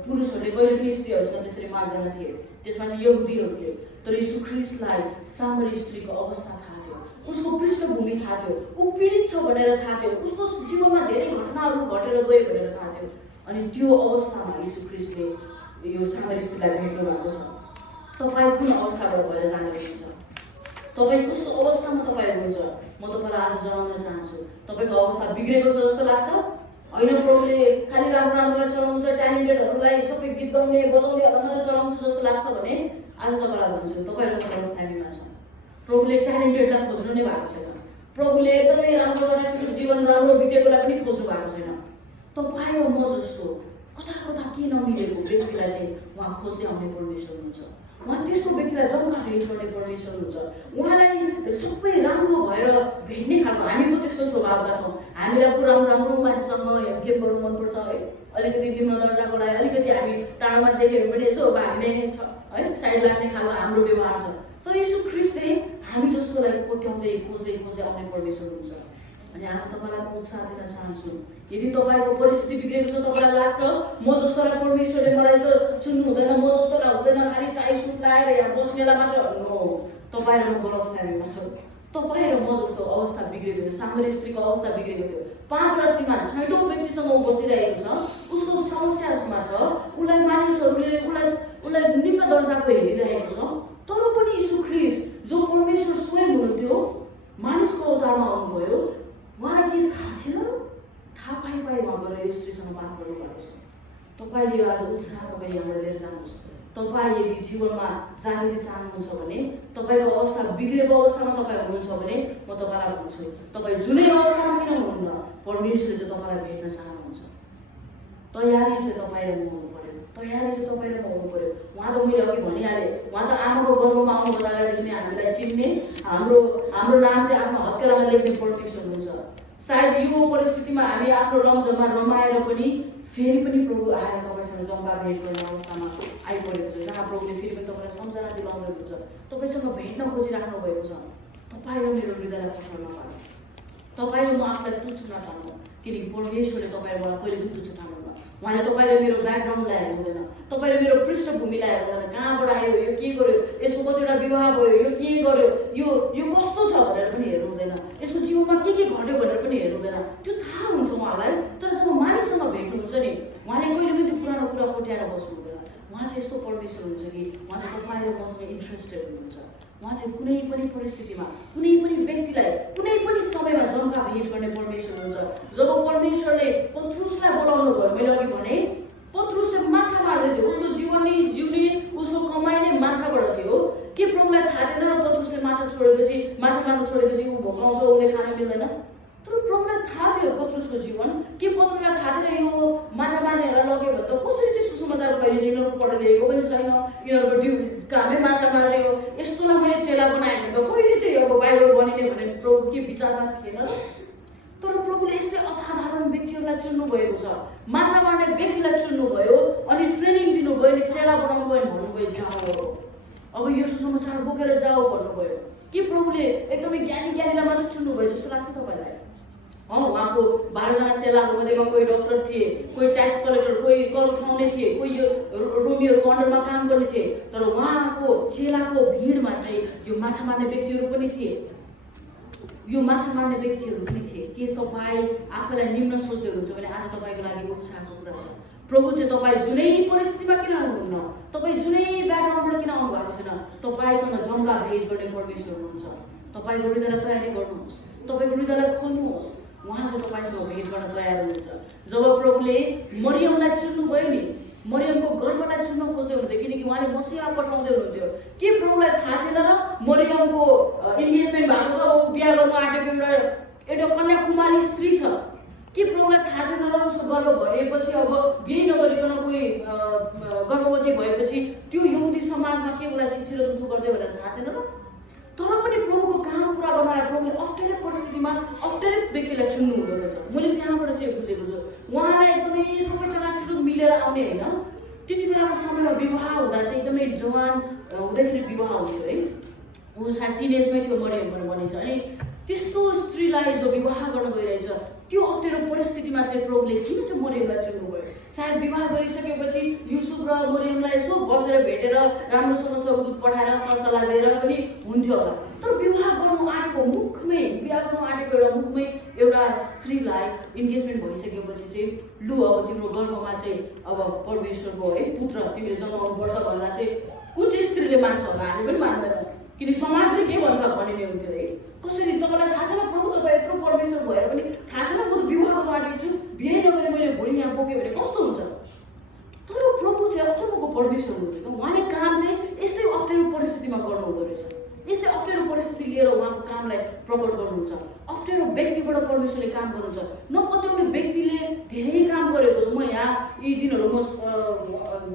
पुरुषहरूले कहिले पनि स्त्रीहरूसँग त्यसरी माग्दैन थिए, त्यसमा यहुदीहरूले। तर यीशु ख्रीष्टलाई सामरी स्त्रीको अवस्था थाहा थियो, उसको पृष्ठभूमि थाहा थियो, ऊ पीडित छ भनेर थाहा थियो, उसको जीवनमा धेरै घटनाहरू घटेर गए भनेर थाहा थियो। अनि त्यो अवस्थामा यीशु ख्रीष्टले यो सामरी स्त्रीलाई भेट्नु भएको छ। तपाईँ कुन अवस्थाबाट भएर जानुहुन्छ? तपाईँ कस्तो अवस्थामा तपाईँ हुनुहुन्छ? म तपाईँलाई आज जनाउन चाहन्छु, तपाईँको अवस्था बिग्रेको छ जस्तो लाग्छ होइन? प्रभुले खालि राम्रोलाई चलाउनुहुन्छ, ट्यालेन्टेडहरूलाई सबै गीत गाउने बजाउनेहरूलाई मात्रै चलाउँछ जस्तो लाग्छ भने आज तपाईँलाई भन्छु, तपाईँहरू कस्तो अवस्थामा छ? प्रभुले ट्यालेन्टेडलाई खोज्नु नै भएको छैन, प्रभुले एकदमै राम्रो चटाचुटुक जीवन राम्रो बितेकोलाई पनि खोज्नु भएको छैन। तपाईँ र म जस्तो कता के नमिलेको व्यक्तिलाई चाहिँ उहाँ खोज्दै आउने परमेश्वर हुनुहुन्छ। उहाँ त्यस्तो व्यक्तिलाई जम्का भेट गर्ने परमेश्वर हुन्छ। उहाँलाई सबै राम्रो भएर भेट्ने खालको हामी पो त्यस्तो स्वभावका छौँ। हामीलाई पो राम्रो मान्छेसँग हेमखेम गर्नु मनपर्छ है, अलिकति निम्न दर्जाकोलाई अलिकति हामी टाढोमा देख्यो भने पनि यसो भाग्ने छ है, साइड लाग्ने खालको हाम्रो व्यवहार छ। तर यीशु ख्रीष्ट चाहिँ हामी जस्तोलाई कोट्याउँदै खोज्दै आउने परमेश्वर हुन्छ। अनि आज तपाईँलाई म उत्साह दिन चाहन्छु, यदि तपाईँको परिस्थिति बिग्रेको छ, तपाईँलाई लाग्छ म जस्तोलाई परमेश्वरले मलाई त चुन्नु हुँदैन, म जस्तोलाई हुँदैन, खालि टाई सुट लगाएर यहाँ बस्नेलाई मात्र हो, तपाईँ र म गलत फहमीमा छौँ। तपाईँ र म जस्तो अवस्था बिग्रेको थियो, सामरी स्त्रीको अवस्था बिग्रेको थियो। 5वटा श्रीमान 6औं व्यक्तिसँग ऊ बसिरहेको छ, उसको समस्यामा छ, उसलाई मानिसहरूले उसलाई निम्न दर्जाको हेरिरहेको छ। तर पनि यीशु ख्रीष्ट जो परमेश्वर स्वयं हुनुहुन्थ्यो मानिसको अवतारमा आउनुभयो, उहाँलाई के थाहा थिएन? थाहा पाइ उहाँ गएर यो स्त्रीसँग बात गर्नुभएको छ। तपाईँले आज उत्साह तपाईँ यहाँबाट लिएर जानुहोस्। तपाईँ यदि जीवनमा जागिने चाहनुहुन्छ भने, तपाईँको अवस्था बिग्रेको अवस्थामा तपाईँ हुनुहुन्छ भने म तपाईँलाई भन्छु, तपाईँ जुनै अवस्थामा किन हुनुहुन्न, परमेश्वरले चाहिँ तपाईँलाई भेट्न चाहनुहुन्छ। तयारी चाहिँ तपाईँ र म हुनु पर्यो, तयारी चाहिँ तपाईँ र म हुनु पर्यो। उहाँ त मैले अघि भनिहालेँ, उहाँ त आमाको गर्भमा आउनुभन्दा अगाडिदेखि नै हामीलाई चिन्ने, हाम्रो नाम चाहिँ आफ्नो हत्केलामा लेख्ने परमेश्वर हुनुहुन्छ। सायद यो परिस्थितिमा हामी आफ्नो रमझममा रमाएर पनि फेरि पनि प्रभु आएर तपाईँसँग जम्का भेट गर्ने अवस्थामा आइपरेको छ, जहाँ प्रभुले फेरि पनि तपाईँलाई सम्झना दिलाउँदै हुनुहुन्छ, तपाईँसँग भेट्न खोजिराख्नु भएको छ। तपाईँ र मेरो हृदयलाई पठाउन नपार्नु, तपाईँ र म आफूलाई तुच्छ नठान्नु, किनकि परमेश्वरले तपाईँ र मलाई कहिले पनि तुच्छ ठान्नु। उहाँले तपाईँ र मेरो ब्याकग्राउन्डलाई हेर्नुहुँदैन, तपाईँ र मेरो पृष्ठभूमिलाई हेर्नुहुँदैन, कहाँबाट आयो, यो के गर्यो, यसको कतिवटा विवाह भयो, यो के गर्यो, यो कस्तो छ भनेर पनि हेर्नुहुँदैन, यसको जीवनमा के घट्यो भनेर पनि हेर्नुहुँदैन। त्यो थाहा हुन्छ उहाँलाई। तर जब मानिससँग भेट्नुहुन्छ नि, उहाँले कहिले पनि त्यो पुरानो कुरा कोट्याएर बस्नु हुँदैन। उहाँ चाहिँ यस्तो परमेश्वर हुन्छ कि उहाँ चाहिँ तपाईँ र मसँग इन्ट्रेस्टेड हुनुहुन्छ। उहाँ चाहिँ कुनै पनि परिस्थितिमा, कुनै पनि व्यक्तिलाई, कुनै पनि समयमा जम्का भेट गर्ने परमेश्वर हुन्छ। जब परमेश्वरले पत्रुसलाई बोलाउनु भयो, मैले अघि भने पत्रुसले माछा मार्दै थियो, उसको जिउने उसको कमाइ नै माछाबाट थियो। के प्रभुलाई थाहा थिएन र पत्रुसले माछा मार्नु छोडेपछि ऊ भोकाउँछ, उसले खान मिल्दैन? तर प्रभुलाई थाहा थियो पत्रुसको जीवन। के पत्रुसलाई थाहा थिएन यो माछा मार्नेहरूलाई लग्यो भने त कसरी चाहिँ सुसमाचार फैलिन्छ, यिनीहरूको पढेर ल्याएको पनि छैन, यिनीहरूको कामै माछा मार्ने हो, यस्तोलाई मैले चेला बनाएँ भने त कहिले चाहिँ अब बाइबल बनिने भने प्रभु के विचारमा थिएन? तर प्रभुले यस्तै असाधारण व्यक्तिहरूलाई चुन्नुभएको छ, माछा मार्ने व्यक्तिलाई चुन्नुभयो, अनि ट्रेनिङ दिनुभयो, अनि चेला बनाउनु भयो, भन्नुभयो जाऊ, अब यो सुसमाचार बोकेर जाऊ भन्नुभयो। के प्रभुले एकदमै ज्ञानीलाई मात्र चुन्नुभयो जस्तो लाग्छ तपाईँलाई? उहाँको 12जना चेलाहरूमध्येमा कोही डक्टर थिए, कोही ट्याक्स कलेक्टर, कोही कर उठाउने थिए, कोही यो रोमीहरूको अन्डरमा काम गर्ने थिए। तर उहाँको चेलाको भिडमा चाहिँ यो माछा मार्ने व्यक्तिहरू पनि थिए। यो माछा मार्ने व्यक्तिहरू पनि थिए। के तपाईँ आफूलाई निम्न सोच्दै हुनुहुन्छ भने आज तपाईँको लागि उत्साहको कुरा छ। प्रभु चाहिँ तपाईँ जुनै परिस्थितिमा किन आउनुहुन्न, तपाईँ जुनै ब्याकग्राउन्डबाट किन आउनु भएको छैन, तपाईँसँग जम्का भेट गर्ने परमेश्वर हुनुहुन्छ। तपाईँको हृदयलाई तयारी गर्नुहोस्, तपाईँको हृदयलाई खोल्नुहोस्, उहाँ चाहिँ तपाईँसँग भेट गर्न तयार हुनुहुन्छ। जब प्रभुले मरियमलाई चुन्नुभयो नि, मरियमको गर्भलाई चुन्न खोज्दै हुनुहुन्थ्यो, किनकि उहाँले मसिहा पठाउँदै हुनुहुन्थ्यो। के प्रभुलाई थाहा थिएन र मरियमको इन्गेजमेन्ट भएको छ, अब बिहा गर्न आँटेको एउटा कन्याकुमारी स्त्री छ। के प्रभुलाई थाहा थिएन र उसको गर्भ भरिएपछि अब बिहे नगरिकन कोही गर्भवती भएपछि त्यो यहुदी समाजमा के उसलाई छिचिरो तुतु गर्दै भनेर थाहा थिएन र? तर पनि प्रभुको काम पुरा गर्नलाई प्रभुले अप्ठ्यारो परिस्थितिमा अप्ठ्यारो व्यक्तिलाई चुन्नु हुँदो रहेछ। मैले त्यहाँबाट चाहिँ बुझेको छु उहाँलाई एकदमै सबै चलाचुलुक मिलेर आउने होइन। त्यति बेलाको समयमा विवाह हुँदा चाहिँ एकदमै जवान हुँदाखेरि विवाह हुन्थ्यो है। ऊ सायद टिनेजमै थियो मरियम भनेर भनिन्छ। अनि त्यस्तो स्त्रीलाई जो विवाह गर्न गइरहेछ त्यो अप्ठ्यारो परिस्थितिमा चाहिँ प्रभुले किन चाहिँ मरियमलाई चुन्नुभयो? सायद विवाह गरिसकेपछि युसुफ र मरियमलाई यसो बसेर भेटेर राम्रोसँग स्वर्गदूत पठाएर सरसल्लाह दिएर पनि हुन्थ्यो होला। तर विवाह गर्नु आँटेको मुखमै एउटा मुखमै एउटा स्त्रीलाई इन्गेजमेन्ट भइसकेपछि चाहिँ लु अब तिम्रो गर्भमा चाहिँ अब परमेश्वरको है पुत्र तिमीले जन्माउनुपर्छ भन्दा चाहिँ कुन चाहिँ स्त्रीले मान्छ होला? हामी पनि मान्दैन, किन समाजले के भन्छ भनिने हुन्थ्यो है। कसरी तपाईँलाई थाहा छैन प्रभु तपाईँ यत्रो परमेश्वर भएर पनि थाहा छैन म त विवाह गर्न आँटेको छु, बिहे नगरे मैले भोलि यहाँ बोकेँ भने कस्तो हुन्छ? तर प्रभु चाहिँ अचम्मको परमेश्वर हुनुहुन्छ। उहाँले काम चाहिँ यस्तै अप्ठ्यारो परिस्थितिमा गर्नुहुँदो रहेछ। यस्तै अप्ठ्यारो परिस्थिति लिएर उहाँको कामलाई प्रकट गर्नुहुन्छ। अप्ठ्यारो व्यक्तिबाट परमेश्वरले काम गर्नुहुन्छ। नपत्याउने व्यक्तिले धेरै काम गरेको छ। म यहाँ यी दिनहरू म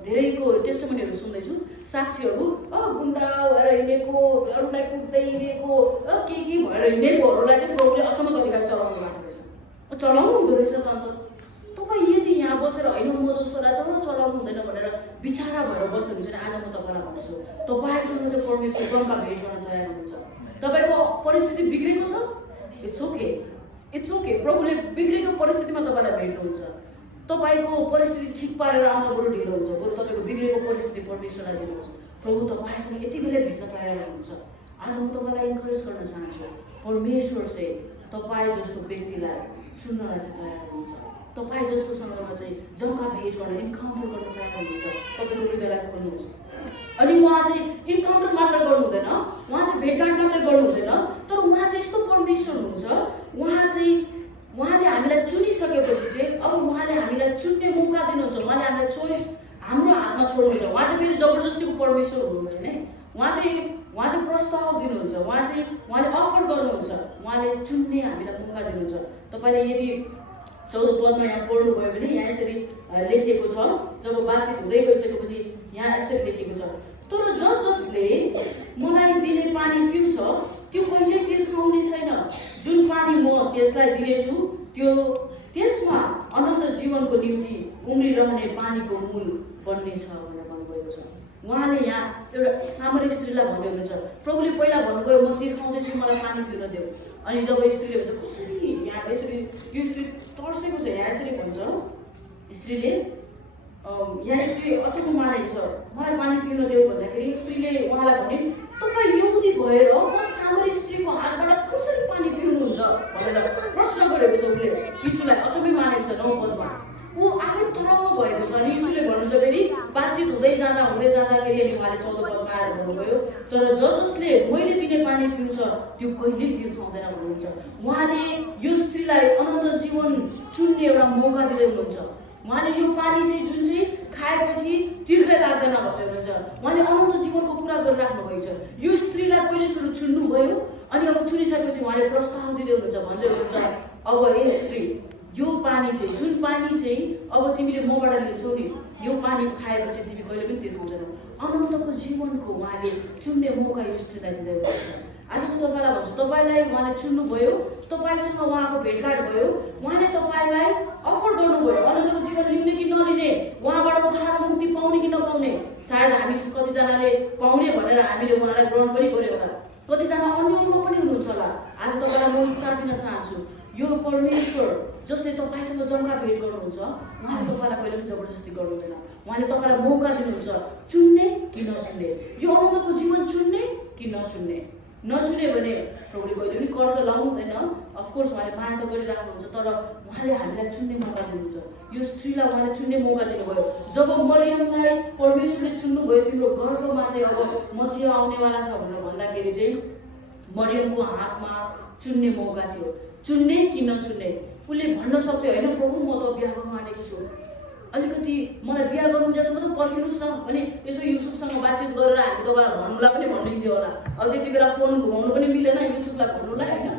धेरैको टेस्टिमनीहरू सुन्दैछु। साक्षीहरू गुन्डा भएर हिँडेको, अरूलाई कुट्दै हिँडेको, के भएर हिँडेकोहरूलाई चाहिँ प्रभुले अचम्म तरिकाले चलाउनु भएको रहेछ। चलाउनु हुँदो रहेछ त। अन्त तपाईँ यदि यहाँ बसेर होइन म जस्तोलाई त चलाउनु हुँदैन भनेर बिचारा भएर बस्दै हुन्छ भने आज म तपाईँलाई भन्छु तपाईँसँग चाहिँ परमेश्वर जम्का भेट गर्न तयार हुनुहुन्छ। तपाईँको परिस्थिति बिग्रेको छ, इट्स ओके। प्रभुले बिग्रेको परिस्थितिमा तपाईँलाई भेट्नुहुन्छ। तपाईँको परिस्थिति ठिक पारेर आउँदा बरु ढिलो हुन्छ। बरु तपाईँको बिग्रेको परिस्थिति परमेश्वरलाई दिनुहोस्। प्रभु तपाईँसँग यति बेला भेट्न तयार हुनुहुन्छ। आज म तपाईँलाई इन्करेज गर्न चाहन्छु, परमेश्वर चाहिँ तपाईँ जस्तो व्यक्तिलाई सुन्नलाई चाहिँ तयार हुनुहुन्छ। तपाईँ जस्तोसँग चाहिँ जम्का भेट गर्न इन्काउन्टर गर्न तयार हुनुहुन्छ। तपाईँको हृदयलाई खोल्नुहोस्। अनि उहाँ चाहिँ इन्काउन्टर मात्र गर्नु हुँदैन, उहाँ चाहिँ भेटघाट मात्रै गर्नु हुँदैन, तर उहाँ चाहिँ यस्तो परमेश्वर हुनुहुन्छ। उहाँले हामीलाई चुनिसकेपछि चाहिँ अब उहाँले हामीलाई चुन्ने मौका दिनुहुन्छ। उहाँले हामीलाई चोइस हाम्रो हातमा छोड्नुहुन्छ। उहाँ चाहिँ फेरि जबरजस्तीको परमेश्वर हुनुहुँदैन है। उहाँ चाहिँ प्रस्ताव दिनुहुन्छ। उहाँले अफर गर्नुहुन्छ। उहाँले चुन्ने हामीलाई मौका दिनुहुन्छ। तपाईँले यदि 14 पदमा यहाँ पढ्नुभयो भने यहाँ यसरी लेखिएको छ, जब बातचित हुँदै गइसकेपछि यहाँ यसरी लेखिएको छ, तर जसले मलाई दिने पानी पिउँछ त्यो कहिल्यै तिर्खाउने छैन। जुन पानी म त्यसलाई दिनेछु त्यसमा अनन्त जीवनको निम्ति उम्रिरहने पानीको मूल बन्नेछ भनेर भन्नुभएको छ। उहाँले यहाँ एउटा सामरी स्त्रीलाई भन्दै हुनुहुन्छ। प्रभुले पहिला भन्नुभयो म तिर्खाउँदैछु, मलाई पानी पिउन देऊ। अनि जब स्त्रीले भन्छ कसरी यहाँ यसरी यो स्त्री तर्सेको छ, यहाँ यसरी भन्छ स्त्रीले, यहाँ स्त्री अचम्म मानेको छ, मलाई पानी पिउन देऊ भन्दाखेरि स्त्रीले उहाँलाई भने तपाईँ यहुदी भएर म सामरी स्त्रीको हातबाट कसरी पानी पिउनुहुन्छ भनेर प्रश्न गरेको छ। उसले यीशुलाई अचम्मै मानेको छ। 9 पदमा ऊ आफै तरङ्ग भएको छ। अनि यीशुले भन्नुहुन्छ फेरि बातचित हुँदै जाँदाखेरि अनि उहाँले 14 पदमा आएर भन्नुभयो तर जसले मैले दिने पानी पिउँछ त्यो कहिल्यै तिर्खाउँदैन भन्नुहुन्छ। उहाँले यो स्त्रीलाई अनन्त जीवन चुन्ने एउटा मौका दिँदै हुनुहुन्छ। उहाँले यो पानी चाहिँ जुन चाहिँ खाएपछि तिर्खै लाग्दैन भन्दै हुनुहुन्छ। उहाँले अनन्त जीवनको कुरा गरिराख्नु भएको छ। यो स्त्रीलाई पहिले सुरु चुन्नुभयो अनि अब चुनिसकेपछि उहाँले प्रस्ताव दिँदै हुनुहुन्छ, भन्दै हुनुहुन्छ अब ए स्त्री यो पानी चाहिँ जुन पानी चाहिँ अब तिमीले मबाट लिन्छौ नि, यो पानी खाएपछि तिमी कहिले पनि तिर्खाउँदैनौ। अनन्तको जीवनको उहाँले चुन्ने मौका यो स्त्रीलाई दिँदै हुनुहुन्छ। आज म तपाईँलाई भन्छु, तपाईँलाई उहाँले चुन्नुभयो, तपाईँसँग उहाँको भेटघाट भयो, उहाँले तपाईँलाई अफर गर्नुभयो अनन्तको जीवन लिने कि नलिने, उहाँबाट उद्धार मुक्ति पाउने कि नपाउने। सायद हामी कतिजनाले पाउने भनेर हामीले उहाँलाई ग्रहण पनि गर्यौँ होला, कतिजना अन्यमा पनि हुनुहुन्छ होला। आज तपाईँलाई म उत्साह दिन चाहन्छु, यो परमेश्वर जसले तपाईँसँग जम्का भेट गर्नुहुन्छ उहाँले तपाईँलाई कहिले पनि जबरजस्ती गर्नुहुँदैन। उहाँले तपाईँलाई मौका दिनुहुन्छ चुन्ने कि नचुन्ने, यो अनन्तको जीवन चुन्ने कि नचुन्ने। नचुने भने प्रभुले कहिले पनि कर त लाउनु हुँदैन, अफकोर्स उहाँले माया त गरिराख्नुहुन्छ, तर उहाँले हामीलाई चुन्ने मौका दिनुहुन्छ। यो स्त्रीलाई उहाँले चुन्ने मौका दिनुभयो। जब मरियमलाई परमेश्वरले चुन्नुभयो तिम्रो गर्भमा चाहिँ अब मसिह आउनेवाला छ भनेर भन्दाखेरि चाहिँ मरियमको हातमा चुन्ने मौका थियो। चुन्ने कि नचुन्ने उसले भन्न सक्थ्यो होइन प्रभु म त बिहा गर्नु आँटेको छु, अलिकति मलाई बिहा गर्नु जसमा त पर्खिनुहोस् न भने यसो युसुफसँग बातचित गरेर हामी तपाईँलाई भन्नुलाई पनि भनिदिन्थ्यो होला। अब त्यति बेला फोन घुमाउनु पनि मिलेन युसुफलाई भन्नुलाई होइन,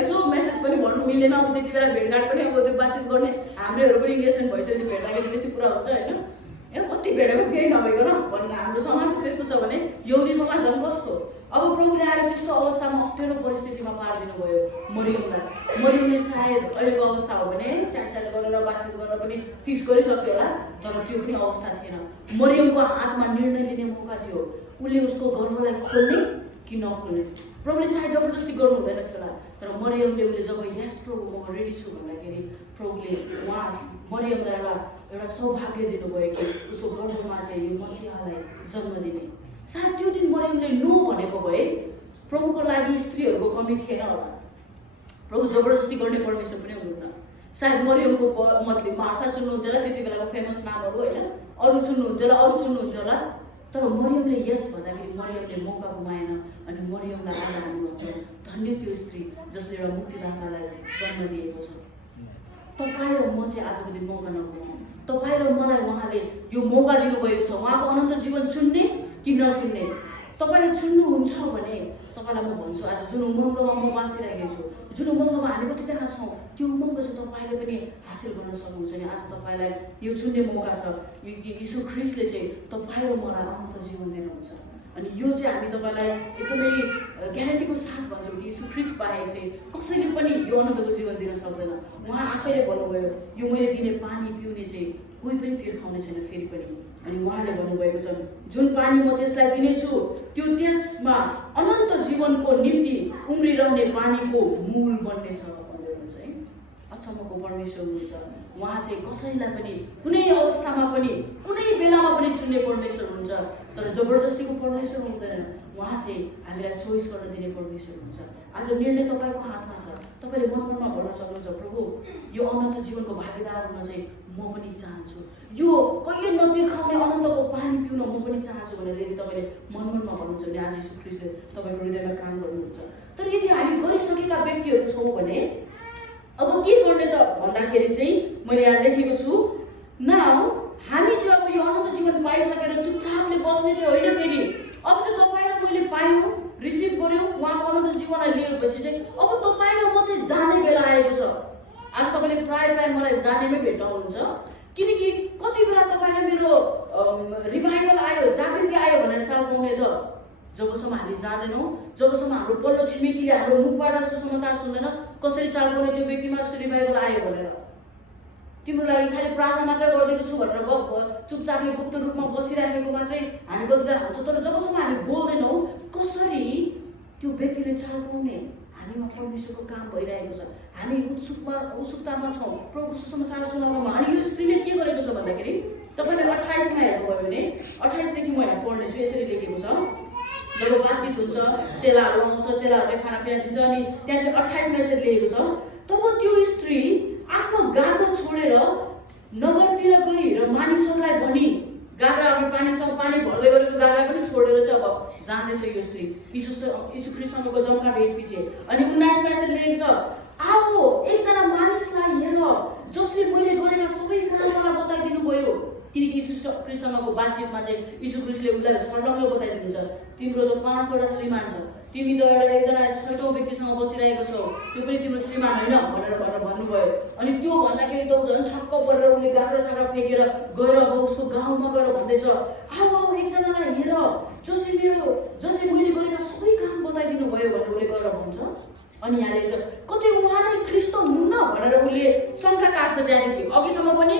यसो मेसेज पनि भन्नु मिलेन। अब त्यति बेला भेटघाट पनि अब त्यो बातचित गर्ने हाम्रोहरू पनि इङ्गेजमेन्ट भइसकेपछि भेट्दाखेरि बेसी कुरा हुन्छ होइन। ए कति भेटेको केही नभइकन भन्ने हाम्रो समाज त त्यस्तो छ भने यहुदी समाज झन् कस्तो। अब प्रभुले आएर त्यस्तो अवस्थामा अप्ठ्यारो परिस्थितिमा पारिदिनु भयो मरियमलाई। मरियमले सायद अहिलेको अवस्था हो भने च्याटस्याट गरेर बातचित गरेर पनि फिक्स गरिसक्थ्यो होला, तर त्यो पनि अवस्था थिएन। मरियमको हातमा निर्णय लिने मौका थियो, उसले उसको गर्भलाई खोल्ने कि नखोल्ने। प्रभुले सायद जबरजस्ती गर्नु हुँदैन थियो होला, तर मरियमले उसले जब यस प्रभु म रेडी छु भन्दाखेरि प्रभुले मरियमलाई एउटा सौभाग्य दिनुभयो कि उसको गर्भमा चाहिँ यो मसिहलाई जन्म दिने। सायद त्यो दिन मरियमले नो भनेको भए प्रभुको लागि स्त्रीहरूको कमी थिएन होला। प्रभु जबरजस्ती गर्ने परमेश्वर पनि हुनुहुन्न। सायद मरियमको मतलब मार्था चुन्नुहुन्थ्यो होला, त्यति बेलाको फेमस नामहरू होइन, अरू चुन्नुहुन्थ्यो होला, अरू चुन्नुहुन्थ्यो होला, तर मरियमले यस भन्दाखेरि मरियमले मौका गुमाएन। अनि मरियमलाई आज हामी भन्छौँ धन्य त्यो स्त्री जसले एउटा मुक्तिदातालाई जन्म दिएको छ। तपाईँ र म चाहिँ आजको दिन मौका नगुमाउँ। तपाईँ र मलाई उहाँले यो मौका दिनुभएको छ, उहाँको अनन्त जीवन चुन्ने कि नचुन्ने। तपाईँले चुन्नुहुन्छ भने तपाईँलाई म भन्छु आज जुन उमङ्गमा म बाँचिरहेको छु, जुन उमङ्गमा हामी कतिजना छौँ त्यो उमङ्ग चाहिँ तपाईँले पनि हासिल गर्न सक्नुहुन्छ नि। आज तपाईँलाई यो चुन्ने मौका छ यो कि यीशु ख्रिस्टले चाहिँ तपाईँ र मलाई अनन्त जीवन दिनुहुन्छ। अनि यो चाहिँ हामी तपाईँलाई एकदमै ग्यारेन्टीको साथ भन्छौँ कि यीशु ख्रिस्ट बाहेक चाहिँ कसैले पनि यो अनन्तको जीवन दिन सक्दैन। उहाँ आफैले भन्नुभयो यो मैले दिने पानी पिउने चाहिँ कोही पनि तिर्खाउने छैन फेरि पनि। अनि उहाँले भन्नुभएको छ जुन पानी म त्यसलाई दिनेछु त्यो त्यसमा अनन्त जीवनको निम्ति उम्रिरहने पानीको मूल बन्नेछ भन्दै हुनुहुन्छ है। अचम्मको परमेश्वर हुनुहुन्छ उहाँ चाहिँ कसैलाई पनि कुनै अवस्थामा पनि कुनै बेलामा पनि चुन्ने परमेश्वर हुनुहुन्छ, तर जबरजस्तीको परमेश्वर हुँदैन। उहाँ चाहिँ हामीलाई चोइस गर्न दिने परमेश्वर हुन्छ। आज निर्णय तपाईँको हातमा छ। तपाईँले मनमा भन्न सक्नुहुन्छ प्रभु यो अनन्त जीवनको भागीदार हुन चाहिँ म पनि चाहन्छु, यो कहिले नतिर्खाउने अनन्तको पानी पिउन म पनि चाहन्छु भनेर यदि तपाईँले मनमा भन्नुहुन्छ भने आज यीशु ख्रिस्टले तपाईँको हृदयमा काम गर्नुहुन्छ। तर यदि हामी गरिसकेका व्यक्तिहरू छौँ भने अब के गर्ने त भन्दाखेरि चाहिँ मैले यहाँ लेखेको छु नाउ हामी चाहिँ अब यो अनन्त जीवन पाइसकेर चुपचापले बस्ने चाहिँ होइन। फेरि अब चाहिँ तपाईँ र मैले पायौँ, रिसिभ गऱ्यौँ, उहाँको अनन्त जीवनलाई लिएपछि चाहिँ अब तपाईँ र म चाहिँ जाने बेला आएको छ। आज तपाईँले प्राय मलाई जानेमै भेट्टाउनुहुन्छ, किनकि कति बेला तपाईँले मेरो रिभाइभल आयो जागृति आयो भनेर चाल पाउने त जबसम्म हामी जाँदैनौँ, जबसम्म हाम्रो पल्लो छिमेकीले हाम्रो मुखबाट सुसमाचार सुन्दैन कसरी चाल पाउने त्यो व्यक्तिमा रिभाइभल आयो भनेर। तिम्रो लागि खालि प्रार्थना मात्रै गरिदिएको छु भनेर चुपचापले गुप्त रूपमा बसिराखेको मात्रै हामी कतिजना हुन्छौँ, तर जबसम्म हामी बोल्दैनौँ कसरी त्यो व्यक्तिले चाल पाउने हामीमा परमेश्वरको काम भइरहेको छ। हामी उत्सुकतामा छौँ प्रभुको सुसमाचार सुनाउनमा। अनि यो स्त्रीले के गरेको छ भन्दाखेरि तपाईँले 28मा हेर्नुभयो भने 28 देखि म यहाँ पढ्नेछु। यसरी लेखेको छ जब बातचित हुन्छ चेलाहरू आउँछ, चेलाहरूले खानापिना दिन्छ, अनि त्यहाँ चाहिँ 28मा यसरी लेखेको छ तब त्यो स्त्री आफ्नो गाग्रो छोडेर नगरतिर गई र मानिसहरूलाई भनी गाग्रा अघि पानी भर्दै गरेको गाग्रा पनि छोडेर चाहिँ अब जाँदैछ यो स्त्री यीशु ख्रिस्टसँगको जम्का भेट पछि। अनि 19मा यसरी लेखेको छ आओ एकजना मानिसलाई हेर जसले मैले गरेका सबै काम मलाई बताइदिनु भयो। किनकि यीशु ख्रिस्टसँगको बातचितमा चाहिँ यीशु ख्रिस्टले उसलाई छर्लङ्ग बताइदिनुहुन्छ तिम्रो त 5वटा श्रीमान छ, तिमी त एकजना 6औँ व्यक्तिसँग बसिरहेको छौ, त्यो पनि तिम्रो श्रीमान होइन भनेर भन्नुभयो। अनि त्यो भन्दाखेरि त झन् छक्क परेर उसले गाग्रो साग्रो फेकेर गएर अब उसको गाउँमा गएर भन्दैछ आओ एकजनालाई हेर जसले मैले गरेका सबै काम बताइदिनु भयो भनेर उसले गएर भन्छ। अनि यहाँ लेख्छ कतै उहाँ नै ख्रिस्ट हुनुहुन्न भनेर उसले शङ्का काट्छ। त्यहाँदेखि अघिसम्म पनि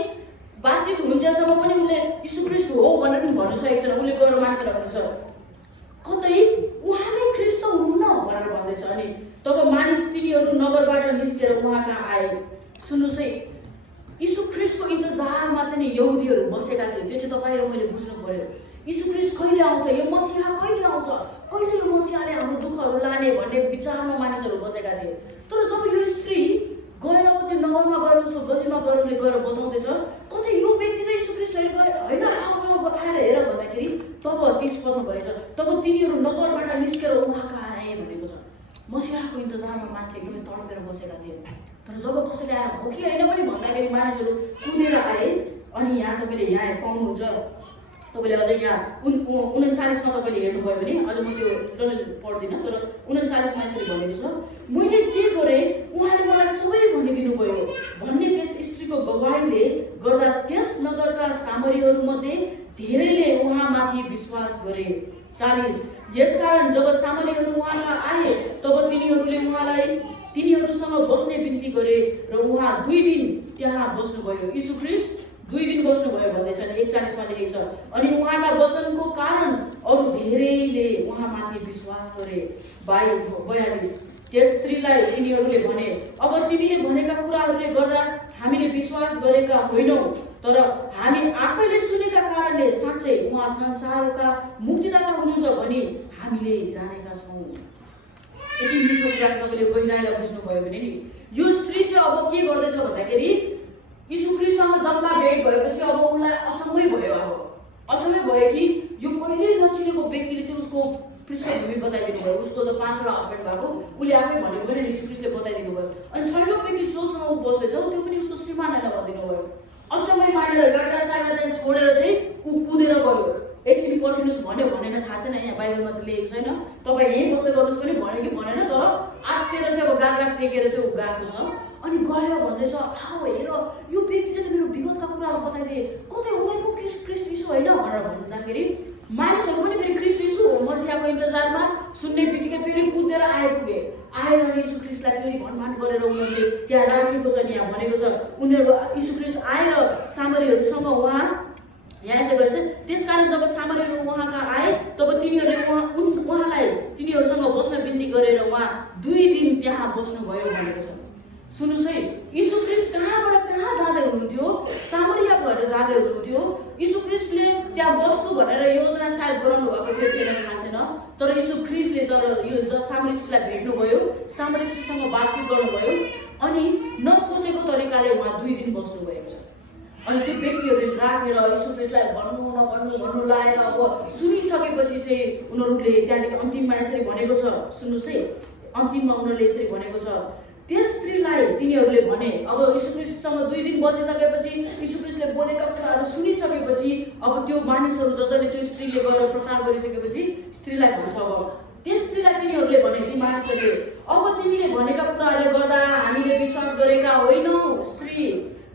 बातचित हुन्जेलसम्म पनि उसले यीशु ख्रिस्ट हो भनेर पनि भनिसकेको छैन। उसले गएर मानिसलाई भन्दैछ कतै उहाँ नै ख्रिस्ट हुनुहुन्न भनेर भन्दैछ। अनि तब मानिस तिनीहरू नगरबाट निस्केर सुन्नुहोस् है, यीशु ख्रीष्टको इन्तजारमा चाहिँ नि यहुदीहरू बसेका थिए। त्यो चाहिँ तपाईँ र मैले बुझ्नु पर्यो। यीशु ख्रीष्ट कहिले आउँछ, यो मसीहा कहिले आउँछ, कहिले यो मसीहाले हाम्रो दुःखहरू लाने भन्ने विचारमा मानिसहरू बसेका थिए। तर जब यो स्त्री गएर अब त्यो नगरमा गएर उसको गलीमा गएर उसले गएर बताउँदैछ, कतै यो व्यक्ति त यीशु ख्रीष्टले गएर होइन आएर हेर भन्दाखेरि तब 30 पदमा भनेको छ, तब तिनीहरू नगरबाट निस्केर उहाँ कहाँ आए भनेको छ। मसीहाको इन्तजारमा मान्छे एकदमै तडपेर बसेका थिए। तर जब कसैले आएर हो कि होइन पनि भन्दाखेरि मानिसहरू कुदेर आए। अनि यहाँ तपाईँले यहाँ पाउनुहुन्छ, तपाईँले अझै यहाँ 39मा तपाईँले हेर्नुभयो भने, अझ म त्यो पढ्दिनँ, तर 39मा यसरी भनेको छ, मैले जे गरेँ उहाँले मलाई सबै भनिदिनु भयो भन्ने त्यस स्त्रीको गवाहीले गर्दा त्यस नगरका सामरीहरूमध्ये धेरैले उहाँमाथि विश्वास गरे। 40 यसकारण जब सामरीहरू उहाँका आए तब तिनीहरूले उहाँलाई तिनीहरूसँग बस्ने बिन्ती गरे र उहाँ 2 दिन त्यहाँ बस्नुभयो। यीशु ख्रीष्ट 2 दिन बस्नुभयो भन्दैछ नि 41मा लेखेको छ। अनि उहाँका वचनको कारण अरू धेरैले उहाँमाथि विश्वास गरे। 42 त्यस स्त्रीलाई तिनीहरूले भने, अब तिमीले भनेका कुराहरूले गर्दा हामीले विश्वास गरेका होइनौँ, तर हामी आफैले सुनेका कारणले साँच्चै उहाँ संसारका मुक्तिदाता हुनुहुन्छ भनी हामीले जानेका छौँ। यति मिठो कुरा चाहिँ तपाईँले गहिराईलाई बुझ्नुभयो भने नि, यो स्त्री चाहिँ अब के गर्दैछ भन्दाखेरि यीशु ख्रीष्टसँग जम्का भेट भएपछि अब उसलाई अचम्मै भयो। अब अचम्मै भयो कि यो कहिले नचिनेको व्यक्तिले चाहिँ उसको पृष्ठभूमि बताइदिनु भयो। उसको त 5वटा हस्बेन्ड भएको उसले आफै भनेको पनि यीशु ख्रीष्टले बताइदिनु भयो। अनि 6औं व्यक्ति जोसँग ऊ बस्दैछ त्यो पनि उसको श्रीमान होइन भनिदिनु भयो। अचम्मै मानेर गाडा सागा त्यहाँ छोडेर चाहिँ ऊ कुदेर गयो। एकछिन पर्खिनुहोस् भन्यो भनेन थाहा छैन, यहाँ बाइबलमा त लेखेको छैन। तपाईँ यहीँ बस्दै गर्नुहोस् पनि भन्यो कि भनेन, तर आत्तिएर चाहिँ अब गाग्रा टेकेर चाहिँ ऊ गएको छ। अनि गएर भन्दैछ, आओ हेर यो व्यक्तिले त मेरो विगतका कुराहरू बताइदिए, कतै उनीको ख्रीष्ट यीशु होइन भनेर भन्दाखेरि मानिसहरू पनि फेरि ख्रीष्ट यीशु मसीहाको इन्तजारमा सुन्ने बित्तिकै फेरि कुदेर आइपुगे। आएर यीशु ख्रीष्टलाई फेरि भनभान गरेर उनीहरूले त्यहाँ राखेको छ नि, यहाँ भनेको छ उनीहरू यीशु ख्रीष्ट आएर सामरीहरूसँग उहाँ यहाँ यसो गरेछ। त्यसकारण जब सामरीहरू उहाँका आए तब तिनीहरूले उहाँलाई तिनीहरूसँग बस्न बिन्ती गरेर उहाँ 2 दिन त्यहाँ बस्नुभयो भनेको छ। सुन्नुहोस् है, यीशु ख्रीष्ट कहाँबाट कहाँ जाँदै हुनुहुन्थ्यो, सामरिया भएर जाँदै हुनुहुन्थ्यो। यीशु ख्रीष्टले त्यहाँ बस्छु भनेर योजना सायद बनाउनु भएको थियो कि थाहा छैन, तर यीशु ख्रीष्टले तर यो सामरीलाई भेट्नुभयो, सामरीसँग बातचित गर्नुभयो अनि नसोचेको तरिकाले उहाँ 2 दिन बस्नुभएको छ। अनि त्यो व्यक्तिहरूले राखेर यीशु ख्रीष्टलाई भन्नु लाएर अब सुनिसकेपछि चाहिँ उनीहरूले त्यहाँदेखि अन्तिममा यसरी भनेको छ। सुन्नुहोस् है, अन्तिममा उनीहरूले यसरी भनेको छ, त्यस स्त्रीलाई तिनीहरूले भने, अब यीशु ख्रीष्टसँग 2 दिन बसिसकेपछि यीशु ख्रीष्टले बोलेका कुराहरू सुनिसकेपछि अब त्यो मानिसहरू जसले त्यो स्त्रीले गएर प्रचार गरिसकेपछि स्त्रीलाई भन्छ, अब त्यस स्त्रीलाई तिनीहरूले भने, ती मानिसहरूले, अब तिमीले भनेका कुराहरूले गर्दा हामीले विश्वास गरेका होइनौँ स्त्री,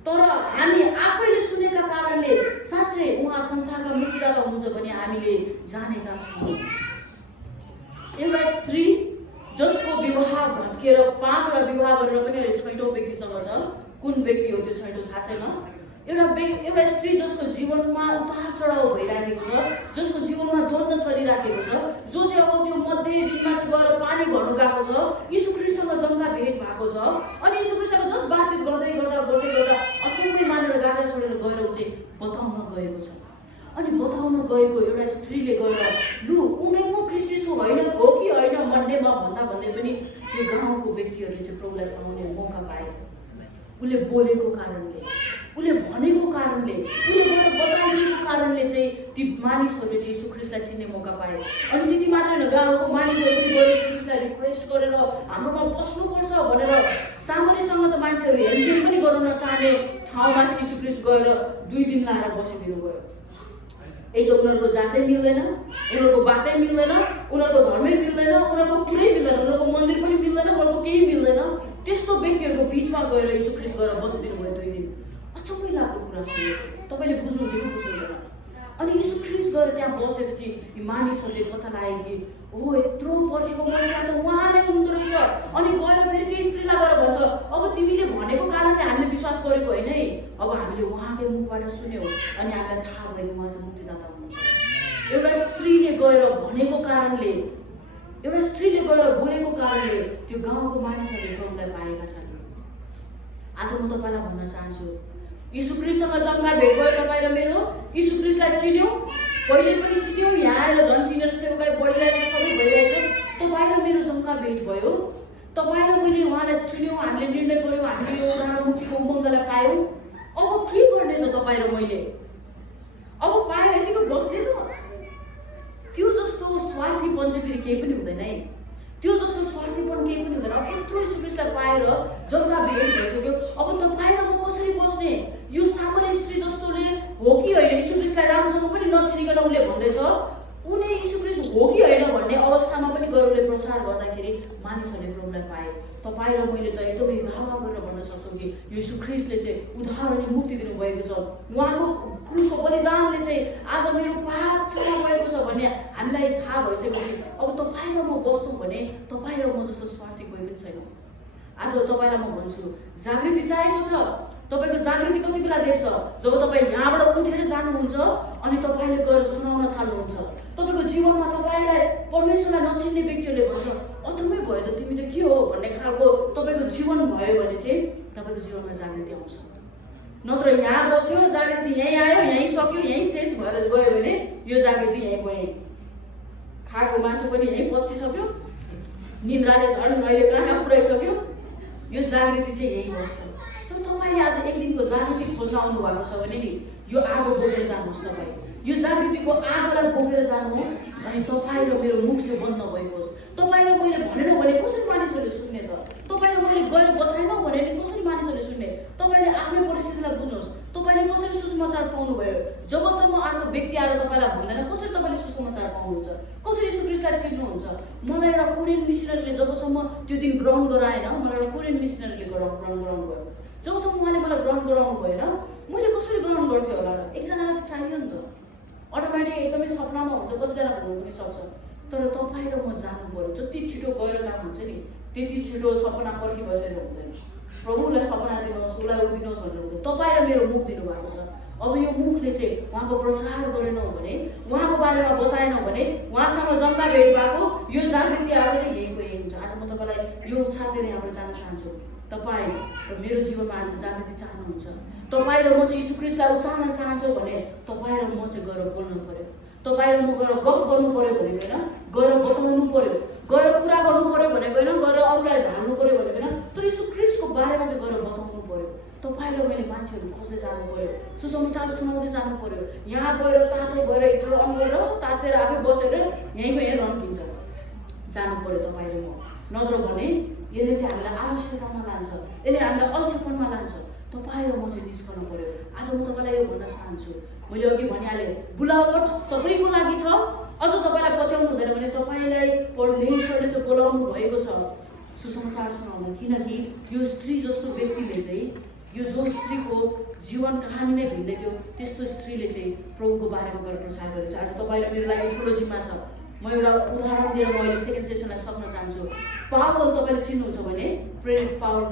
तर हामी आफैले सुनेका कारणले साँच्चै उहाँ संसारका मुक्तिदाता हुनुहुन्छ भने हामीले जानेका छौँ। एउटा स्त्री जसको विवाह भत्किएर 5वटा विवाह गरेर पनि अहिले 6औं व्यक्तिसँग छ। कुन व्यक्ति हो त्यो 6औं थाहा छैन। एउटा स्त्री जसको जीवनमा उतार चढाव भइराखेको छ, जसको जीवनमा द्वन्द्व चलिराखेको छ, जो चाहिँ अब त्यो मध्य दिनमा चाहिँ गएर पानी भर्नु गएको छ, यीशु ख्रीष्टसँग जम्का भेट भएको छ। अनि यीशु ख्रीष्टसँग जस बातचित गर्दै गर्दा अचम्मै मानेर गाडा छोडेर गएर ऊ चाहिँ बताउन गएको छ। अनि बताउन गएको एउटा स्त्रीले गएर लु उनीको ख्रीष्ट यीशु होइन हो कि होइन मन्डेमा भन्दै पनि त्यो गाउँको व्यक्तिहरूले चाहिँ प्रभुलाई पाउने मौका पाए। उसले बोलेको कारणले, उसले भनेको कारणले, उसले बताइदिएको कारणले चाहिँ ती मानिसहरूले चाहिँ यीशु ख्रीष्टलाई चिन्ने मौका पाए। अनि त्यति मात्र होइन, गाउँको मानिसहरूले गएर यीशु ख्रीष्टलाई रिक्वेस्ट गरेर हाम्रोमा बस्नुपर्छ भनेर सामरीसँग त मान्छेहरू हेरफेर पनि गर्न नचाहने ठाउँमा चाहिँ यीशु ख्रीष्ट गएर 2 दिन लाएर बसिदिनु भयो। एक त उनीहरूको जातै मिल्दैन, उनीहरूको बातै मिल्दैन, उनीहरूको धर्मै मिल्दैन, उनीहरूको कुरै मिल्दैन, उनीहरूको मन्दिर पनि मिल्दैन, उनीहरूको केही मिल्दैन। त्यस्तो व्यक्तिहरूको बिचमा गएर यीशु ख्रीष्ट गएर बसिदिनु भयो 2 दिन। अचम्मै लाग्दो कुरा सुन्नु, तपाईँले बुझ्नुहुन्छ कि बुझ्नुहुँदैन। अनि यीशु ख्रीष्ट गएर त्यहाँ बसेपछि यी मानिसहरूले पत्ता लाग्यो कि ओ यत्रो पर्खेको मसीहा त उहाँ नै हुनुहुँदो रहेछ। अनि गएर फेरि त्यो स्त्रीलाई गएर भन्छ, अब तिमीले भनेको कारणले हामीले विश्वास गरेको होइन है, अब हामीले उहाँकै मुखबाट सुन्यौँ अनि हामीलाई थाहा भयो उहाँ चाहिँ मुक्तिदाता हुनुहुन्छ। एउटा स्त्रीले गएर भनेको कारणले, एउटा स्त्रीले गएर बोलेको कारणले त्यो गाउँको मानिसहरूले प्रभुलाई पाएका छन्। आज म तपाईँलाई भन्न चाहन्छु, यीशु ख्रीष्टसँग जम्का भेट भयो तपाईँ र मेरो। यीशु ख्रीष्टलाई चिन्यौँ, पहिले पनि चिन्यौँ, यहाँ आएर झन् चिनेर सेवाकाई बढिरहेको छ, सबै भइरहेछ। तपाईँ र मेरो जम्का भेट भयो, तपाईँ र मैले उहाँलाई चुन्यौँ, हामीले निर्णय गऱ्यौँ, हामीले यो उद्धार मुक्तिको उमङ्गलाई पायौँ। अब के गर्ने त तपाईँ र मैले? अब पाएर यतिको बस्ने त? त्यो जस्तो स्वार्थीपन चाहिँ फेरि केही पनि हुँदैन है। त्यो जस्तो स्वार्थीपन केही पनि हुँदैन। अब यत्रो यीशु ख्रीष्टलाई पाएर जम्का भेट भइसक्यो, अब तपाईँ र म कसरी बस्ने? यो सामान्य स्त्री जस्तोले हो कि होइन, यीशु ख्रीष्टलाई राम्रोसँग पनि नचिनिकन उसले भन्दैछ, उनी यीशु ख्रीष्ट हो कि होइन भन्ने अवस्थामा पनि गएर उसले प्रचार गर्दाखेरि मानिसहरूले प्रभुलाई पाए। तपाईँ र मैले त एकदमै दावा गरेर भन्न सक्छौँ कि यीशु ख्रीष्टले चाहिँ उद्धार अनि मुक्ति दिनुभएको छ। उहाँको क्रुसको बलिदानले चाहिँ आज मेरो पाप क्षमा भएको छ भन्ने हामीलाई थाहा भइसकेपछि अब तपाईँ र म बस्छौँ भने तपाईँ र म जस्तो स्वार्थी कोही पनि छैन। आज तपाईँलाई म भन्छु, जागृति चाहिएको छ। तपाईँको जागृति कति बेला देख्छ? जब तपाईँ यहाँबाट उठेर जानुहुन्छ अनि तपाईँले गएर सुनाउन थाल्नुहुन्छ। तपाईँको जीवनमा तपाईँलाई परमेश्वरलाई नचिन्ने व्यक्तिहरूले भन्छ, अचम्मै भयो त, तिमी त के हो भन्ने खालको तपाईँको जीवन भयो भने चाहिँ तपाईँको जीवनमा जागृति आउँछ। नत्र यहाँ बस्यो, जागृति यहीँ आयो, यहीँ सक्यो, यहीँ शेष भएर गयो भने यो जागृति यहीँ गयो, खाएको मासु पनि यहीँ पचिसक्यो, निन्द्राले झन् अहिले कहाँ पुऱ्याइसक्यो, यो जागृति चाहिँ यहीँ बस्छ। तर तपाईँले आज एक दिनको जागृति खोज्न आउनु भएको छ भने नि यो आगो बोकेर जानुहोस्। तपाईँ यो जागृतिको आगोलाई बोकेर जानुहोस् अनि तपाईँ र मेरो मुख चाहिँ बन्द नभएको होस्। तपाईँ र मैले भनेनौँ भने कसरी मानिसहरूले सुन्ने त? तपाईँ र मैले गएर बताएनौँ भने नि कसरी मानिसहरूले सुन्ने? तपाईँले आफ्नै परिस्थितिलाई बुझ्नुहोस्। तपाईँले कसरी सुसमाचार पाउनुभयो? जबसम्म अर्को व्यक्ति आएर तपाईँलाई भन्दैन कसरी तपाईँले सुसमाचार पाउनुहुन्छ? कसरी यीशु ख्रीष्टलाई चिन्नुहुन्छ? मलाई एउटा कोरियन मिसनरीले जबसम्म त्यो दिन ग्रहण गराएन, मलाई एउटा कोरियन मिसनरीले ग्रहण गराउनु भयो। जबसम्म उहाँले मलाई ग्रहण गराउनु भएन, मैले कसरी ग्रहण गर्थेँ होला र? एकजनालाई त चाहियो नि त। अटोमेटिक एकदमै सपनामा हुन्छ, कतिजना भन्नु पनि सक्छ। तर तपाईँ र म जानु पऱ्यो। जति छिटो गएर काम हुन्छ नि त्यति छिटो सपना पर्खी बसेर हुँदैन। प्रभुलाई सपना दिनुहोस्, उसलाई दिनुहोस् भनेर हुँदैन। तपाईँ र मेरो मुख दिनुभएको छ। अब यो मुखले चाहिँ उहाँको प्रचार गरेनौँ भने, उहाँको बारेमा बताएनौँ भने, उहाँसँग जम्का भेट भएको यो जागृति आएर यहीँको यही हुन्छ। आज म तपाईँलाई यो उत्साह दिएर यहाँबाट जान चाहन्छु। तपाईँ र मेरो जीवनमा आज जागृति चाहनुहुन्छ, तपाईँ र म चाहिँ यीशु ख्रीष्टलाई उचाल्न चाहन्छौँ भने तपाईँ र म चाहिँ गएर बोल्नु पऱ्यो। तपाईँ र म गएर गफ गर्नु पऱ्यो भनेको होइन, गएर बताउनु पऱ्यो, गएर कुरा गर्नु पऱ्यो भनेको होइन, गएर अरूलाई ढाल्नु पऱ्यो भनेको होइन, तर यीशु ख्रीष्टको बारेमा चाहिँ गएर बताउनु पऱ्यो। तपाईँ र मैले मान्छेहरू खोज्दै जानु पऱ्यो, सुसमाचार सुनाउँदै जानु पऱ्यो। यहाँ गएर तातो भएर हिटर अन गरेर तातेर आफै बसेर यहीँको यहीँ रन्किन्छ जानु पऱ्यो तपाईँ र म। नत्र भने यसले चाहिँ हामीलाई आवश्यकतामा लान्छ, यसले हामीलाई अल्छेपनमा लान्छ। तपाईँ र म चाहिँ निस्कनु पऱ्यो। आज म तपाईँलाई यो भन्न चाहन्छु, मैले अघि भनिहालेँ, बोलावट सबैको लागि छ। अझ तपाईँलाई पत्याउनु हुँदैन भने तपाईँलाई परमेश्वरले चाहिँ बोलाउनु भएको छ सुसमाचार सुनाउनु। किनकि यो स्त्री जस्तो व्यक्तिले चाहिँ, यो जो स्त्रीको जीवन कहानी नै भिन्दै थियो, त्यस्तो स्त्रीले चाहिँ प्रभुको बारेमा गएर प्रचार गरेको छ। आज तपाईँ र मेरो लागि ठुलो जिम्मा छ। म एउटा उदाहरण दिएर म अहिले सेकेन्ड सेसनलाई सक्न चाहन्छु। पावल तपाईँले चिन्नुहुन्छ भने, प्रेरित पावल,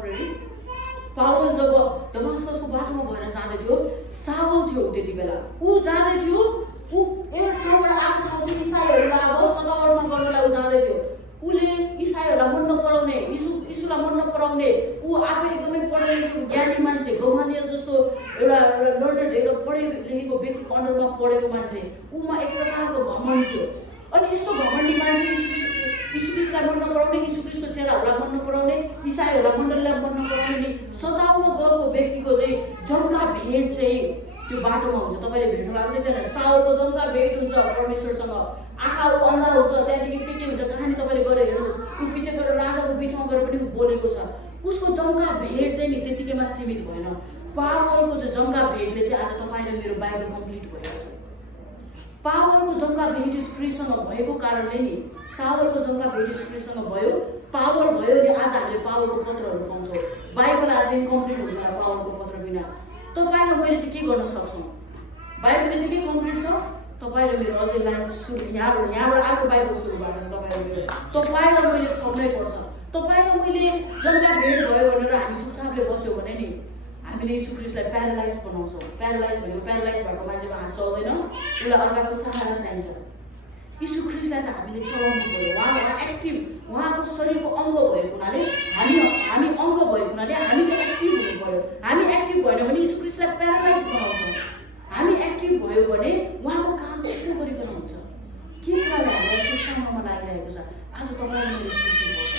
पावल जब दमास्कसको बाटोमा भएर जाँदै थियो, सावल थियो ऊ त्यति बेला, ऊ जाँदै थियो, ऊ एउटा ठाउँबाट आएको ठाउँ चाहिँ इसाईहरूलाई अब सतावटमा गर्नलाई ऊ जाँदै थियो। उसले इसाईहरूलाई मन नपराउने, यीशुलाई मन नपराउने, ऊ आफै एकदमै पढे लेखेको ज्ञानी मान्छे, गमालियल जस्तो एउटा लर्नेड, एउटा पढे लेखेको व्यक्तिको अन्डरमा पढेको मान्छे, ऊमा एक प्रकारको घमण्ड थियो। अनि यस्तो घमण्डी मान्छे यीशु ख्रीष्टलाई मन नपराउने, यीशु ख्रीष्टको चेलाहरूलाई मन नपराउने, इसाईहरूलाई मण्डलीलाई मन नपराउने नि सताउन गएको व्यक्तिको चाहिँ जम्का भेट चाहिँ त्यो बाटोमा हुन्छ। तपाईँले भेट्नु भएको छैन? सावलको जम्का भेट हुन्छ परमेश्वरसँग, आँखा ऊ अन्धा हुन्छ, त्यहाँदेखि के हुन्छ कहानी तपाईँले गएर हेर्नुहोस्। ऊ पछि गएर राजाको बिचमा गएर पनि बोलेको छ। उसको जम्का भेट चाहिँ नि त्यतिकैमा सीमित भएन। पावलको चाहिँ जम्का भेटले चाहिँ आज तपाईँ र मेरो बाइबल कम्प्लिट भएको छ। पावलको जम्का भेट यीशु ख्रीष्टसँग भएको कारणले नि, सावलको जम्का भेट यीशु ख्रीष्टसँग भयो, पावल भयो अनि आज हामीले पावलको पत्रहरू पाउँछौँ। बाइबल आज इन्कम्प्लिट हुँदैन पावलको पत्र बिना। तपाईँ र मैले चाहिँ के गर्न सक्छौँ? बाइबल यतिकै कम्प्लिट छ, तपाईँ र मेरो अझै लाइफ सुरु, यहाँबाट अर्को बाइबल सुरु भएको छ। तपाईँ र मैले थप्नै पर्छ। तपाईँ र मैले जम्का भेट भयो भनेर हामी चुपचापले बस्यौँ भने नि हामीले यीशु ख्रीष्टलाई प्यारालाइज बनाउँछौँ। प्यारालाइज भनेको प्यारालाइज भएको मान्छेको हात चल्दैन, उसलाई अर्काको सहारा चाहिन्छ। यीशु ख्रीष्टलाई त हामीले चलाउनु पर्यो। उहाँ एक्टिभ, उहाँको शरीरको अङ्ग भएको हुनाले हामी अङ्ग भएको हुनाले हामी चाहिँ एक्टिभ हुनु पर्यो। हामी एक्टिभ भएन भने यीशु ख्रीष्टलाई प्यारालाइज बनाउँछौँ। हामी एक्टिभ भयो भने उहाँको काम छिटो गरिकन हुन्छ। के कुराले हामीलाई सुस्ताउनमा लागिरहेको छ? आज तपाईँले मेरो सोच्नुपर्छ।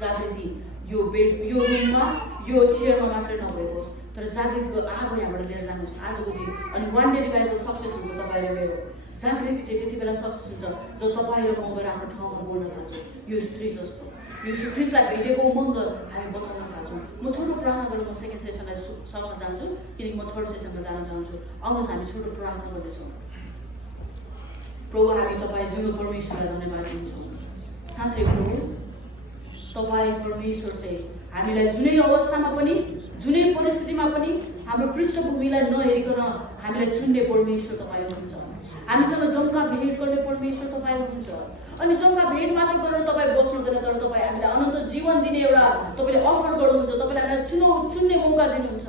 जागृति यो रुममा यो चेयरमा मात्रै नभएको होस्, तर जागृतिको आगो यहाँबाट लिएर जानुहोस् आजको दिन। अनि वान डे रिभाइभल सक्सेस हुन्छ। तपाईँले मेरो जागृति चाहिँ त्यति बेला सक्सेस हुन्छ जब तपाईँ र म गएर आफ्नो ठाउँमा बोल्न थाल्छौँ। यो स्त्री जस्तो यीशु ख्रीष्टलाई भेटेको उमङ्ग हामी बताउन थाल्छौँ। म छोटो प्रार्थना गरेर म सेकेन्ड सेसनलाई सघाउन चाहन्छु, किनकि म थर्ड सेसनमा जान चाहन्छु। आउनुहोस् हामी छोटो प्रार्थना गर्नेछौँ। प्रभु, हामी तपाईँ जिउँदो परमेश्वरलाई धन्यवाद दिन्छौँ। साँच्चै प्रभु, तपाईँ परमेश्वर चाहिँ हामीलाई जुनै अवस्थामा पनि जुनै परिस्थितिमा पनि हाम्रो पृष्ठभूमिलाई नहेरिकन हामीलाई चुन्ने परमेश्वर तपाईँ हुनुहुन्छ। हामीसँग जम्का भेट गर्ने परमेश्वर तपाईँ हुनुहुन्छ। अनि जम्का भेट मात्र गरेर तपाईँ बस्नुहुँदैन, तर तपाईँ हामीलाई अनन्त जीवन दिने एउटा तपाईँले अफर गर्नुहुन्छ। तपाईँले हामीलाई चुन्ने मौका दिनुहुन्छ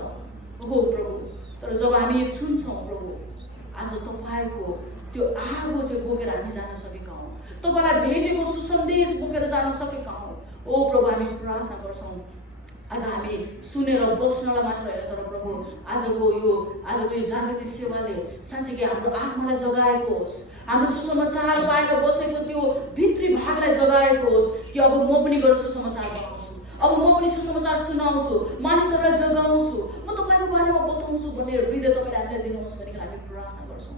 हो प्रभु। तर जब हामी यो छुन्छौँ प्रभु, आज तपाईँको त्यो आगो चाहिँ बोकेर हामी जान सकेका हौँ। तपाईँलाई भेटेको सुसन्देश बोकेर जान सकेका हौँ। ओ प्रभु, हामी प्रार्थना गर्छौँ आज हामी सुनेर बस्नलाई मात्र होइन, तर प्रभु आजको यो जागृति सेवाले साँच्चै कि हाम्रो आत्मालाई जगाएको होस्। हाम्रो सुसमाचार पाएर बसेको त्यो भित्री भागलाई जगाएको होस् कि अब म पनि गएर सुसमाचार बनाउँछु, अब म पनि सुसमाचार सुनाउँछु, मानिसहरूलाई जगाउँछु, म तपाईँको बारेमा बताउँछु भन्ने हृदय तपाईँले हामीलाई दिनुहोस् भनेर हामी प्रार्थना गर्छौँ।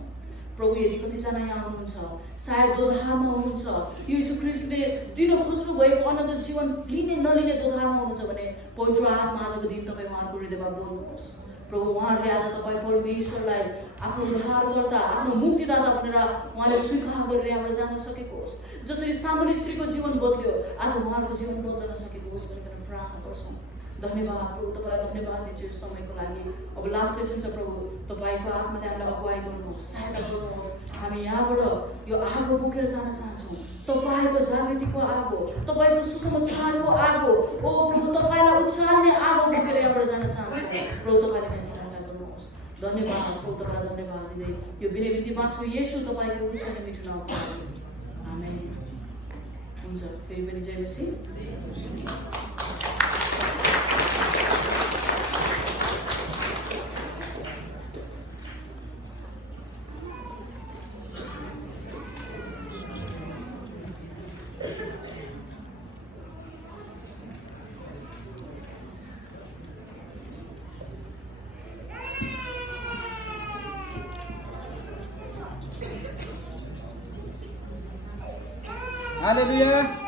प्रभु, यदि कतिजना यहाँ हुनुहुन्छ सायद दोधारमा हुनुहुन्छ, यो यीशु ख्रीष्टले दिनु खोज्नु भएको अनन्त जीवन लिने नलिने दोधारमा हुनुहुन्छ भने पवित्र आत्मा आजको दिन तपाईँ उहाँको हृदयमा बोल्नुहोस्। प्रभु, उहाँहरूले आज तपाईँ परमेश्वरलाई आफ्नो उद्धारकर्ता, आफ्नो मुक्तिदाता भनेर उहाँले स्वीकार गरेर यहाँबाट जान सकेको होस्। जसरी सामूल स्त्रीको जीवन बदल्यो, आज उहाँको जीवन बदल्न सकेको होस् भनेर प्रार्थना गर्छौँ। धन्यवाद प्रभु, तपाईँलाई धन्यवाद दिन्छु यस समयको लागि। अब लास्ट सेसन छ प्रभु, तपाईँको आत्माले हामीलाई अगुवाई गर्नुहोस्, सहायता गर्नुहोस्। हामी यहाँबाट यो आगो बोकेर जान चाहन्छौँ। तपाईँको जागृतिको आगो, तपाईँको सुसमाचारको आगो, ओ प्रभु तपाईँलाई उचाल्ने आगो बोकेर यहाँबाट जान चाहन्छौँ। प्रभु तपाईँले नै सहायता गर्नुहोस्। धन्यवाद प्रभु, तपाईँलाई धन्यवाद दिँदै यो विनय विधि माग्छु येशू तपाईँको उच्च अनि मिठो नाममा। आमेन। हुन्छ, फेरि पनि जय मसीह। Haleluya.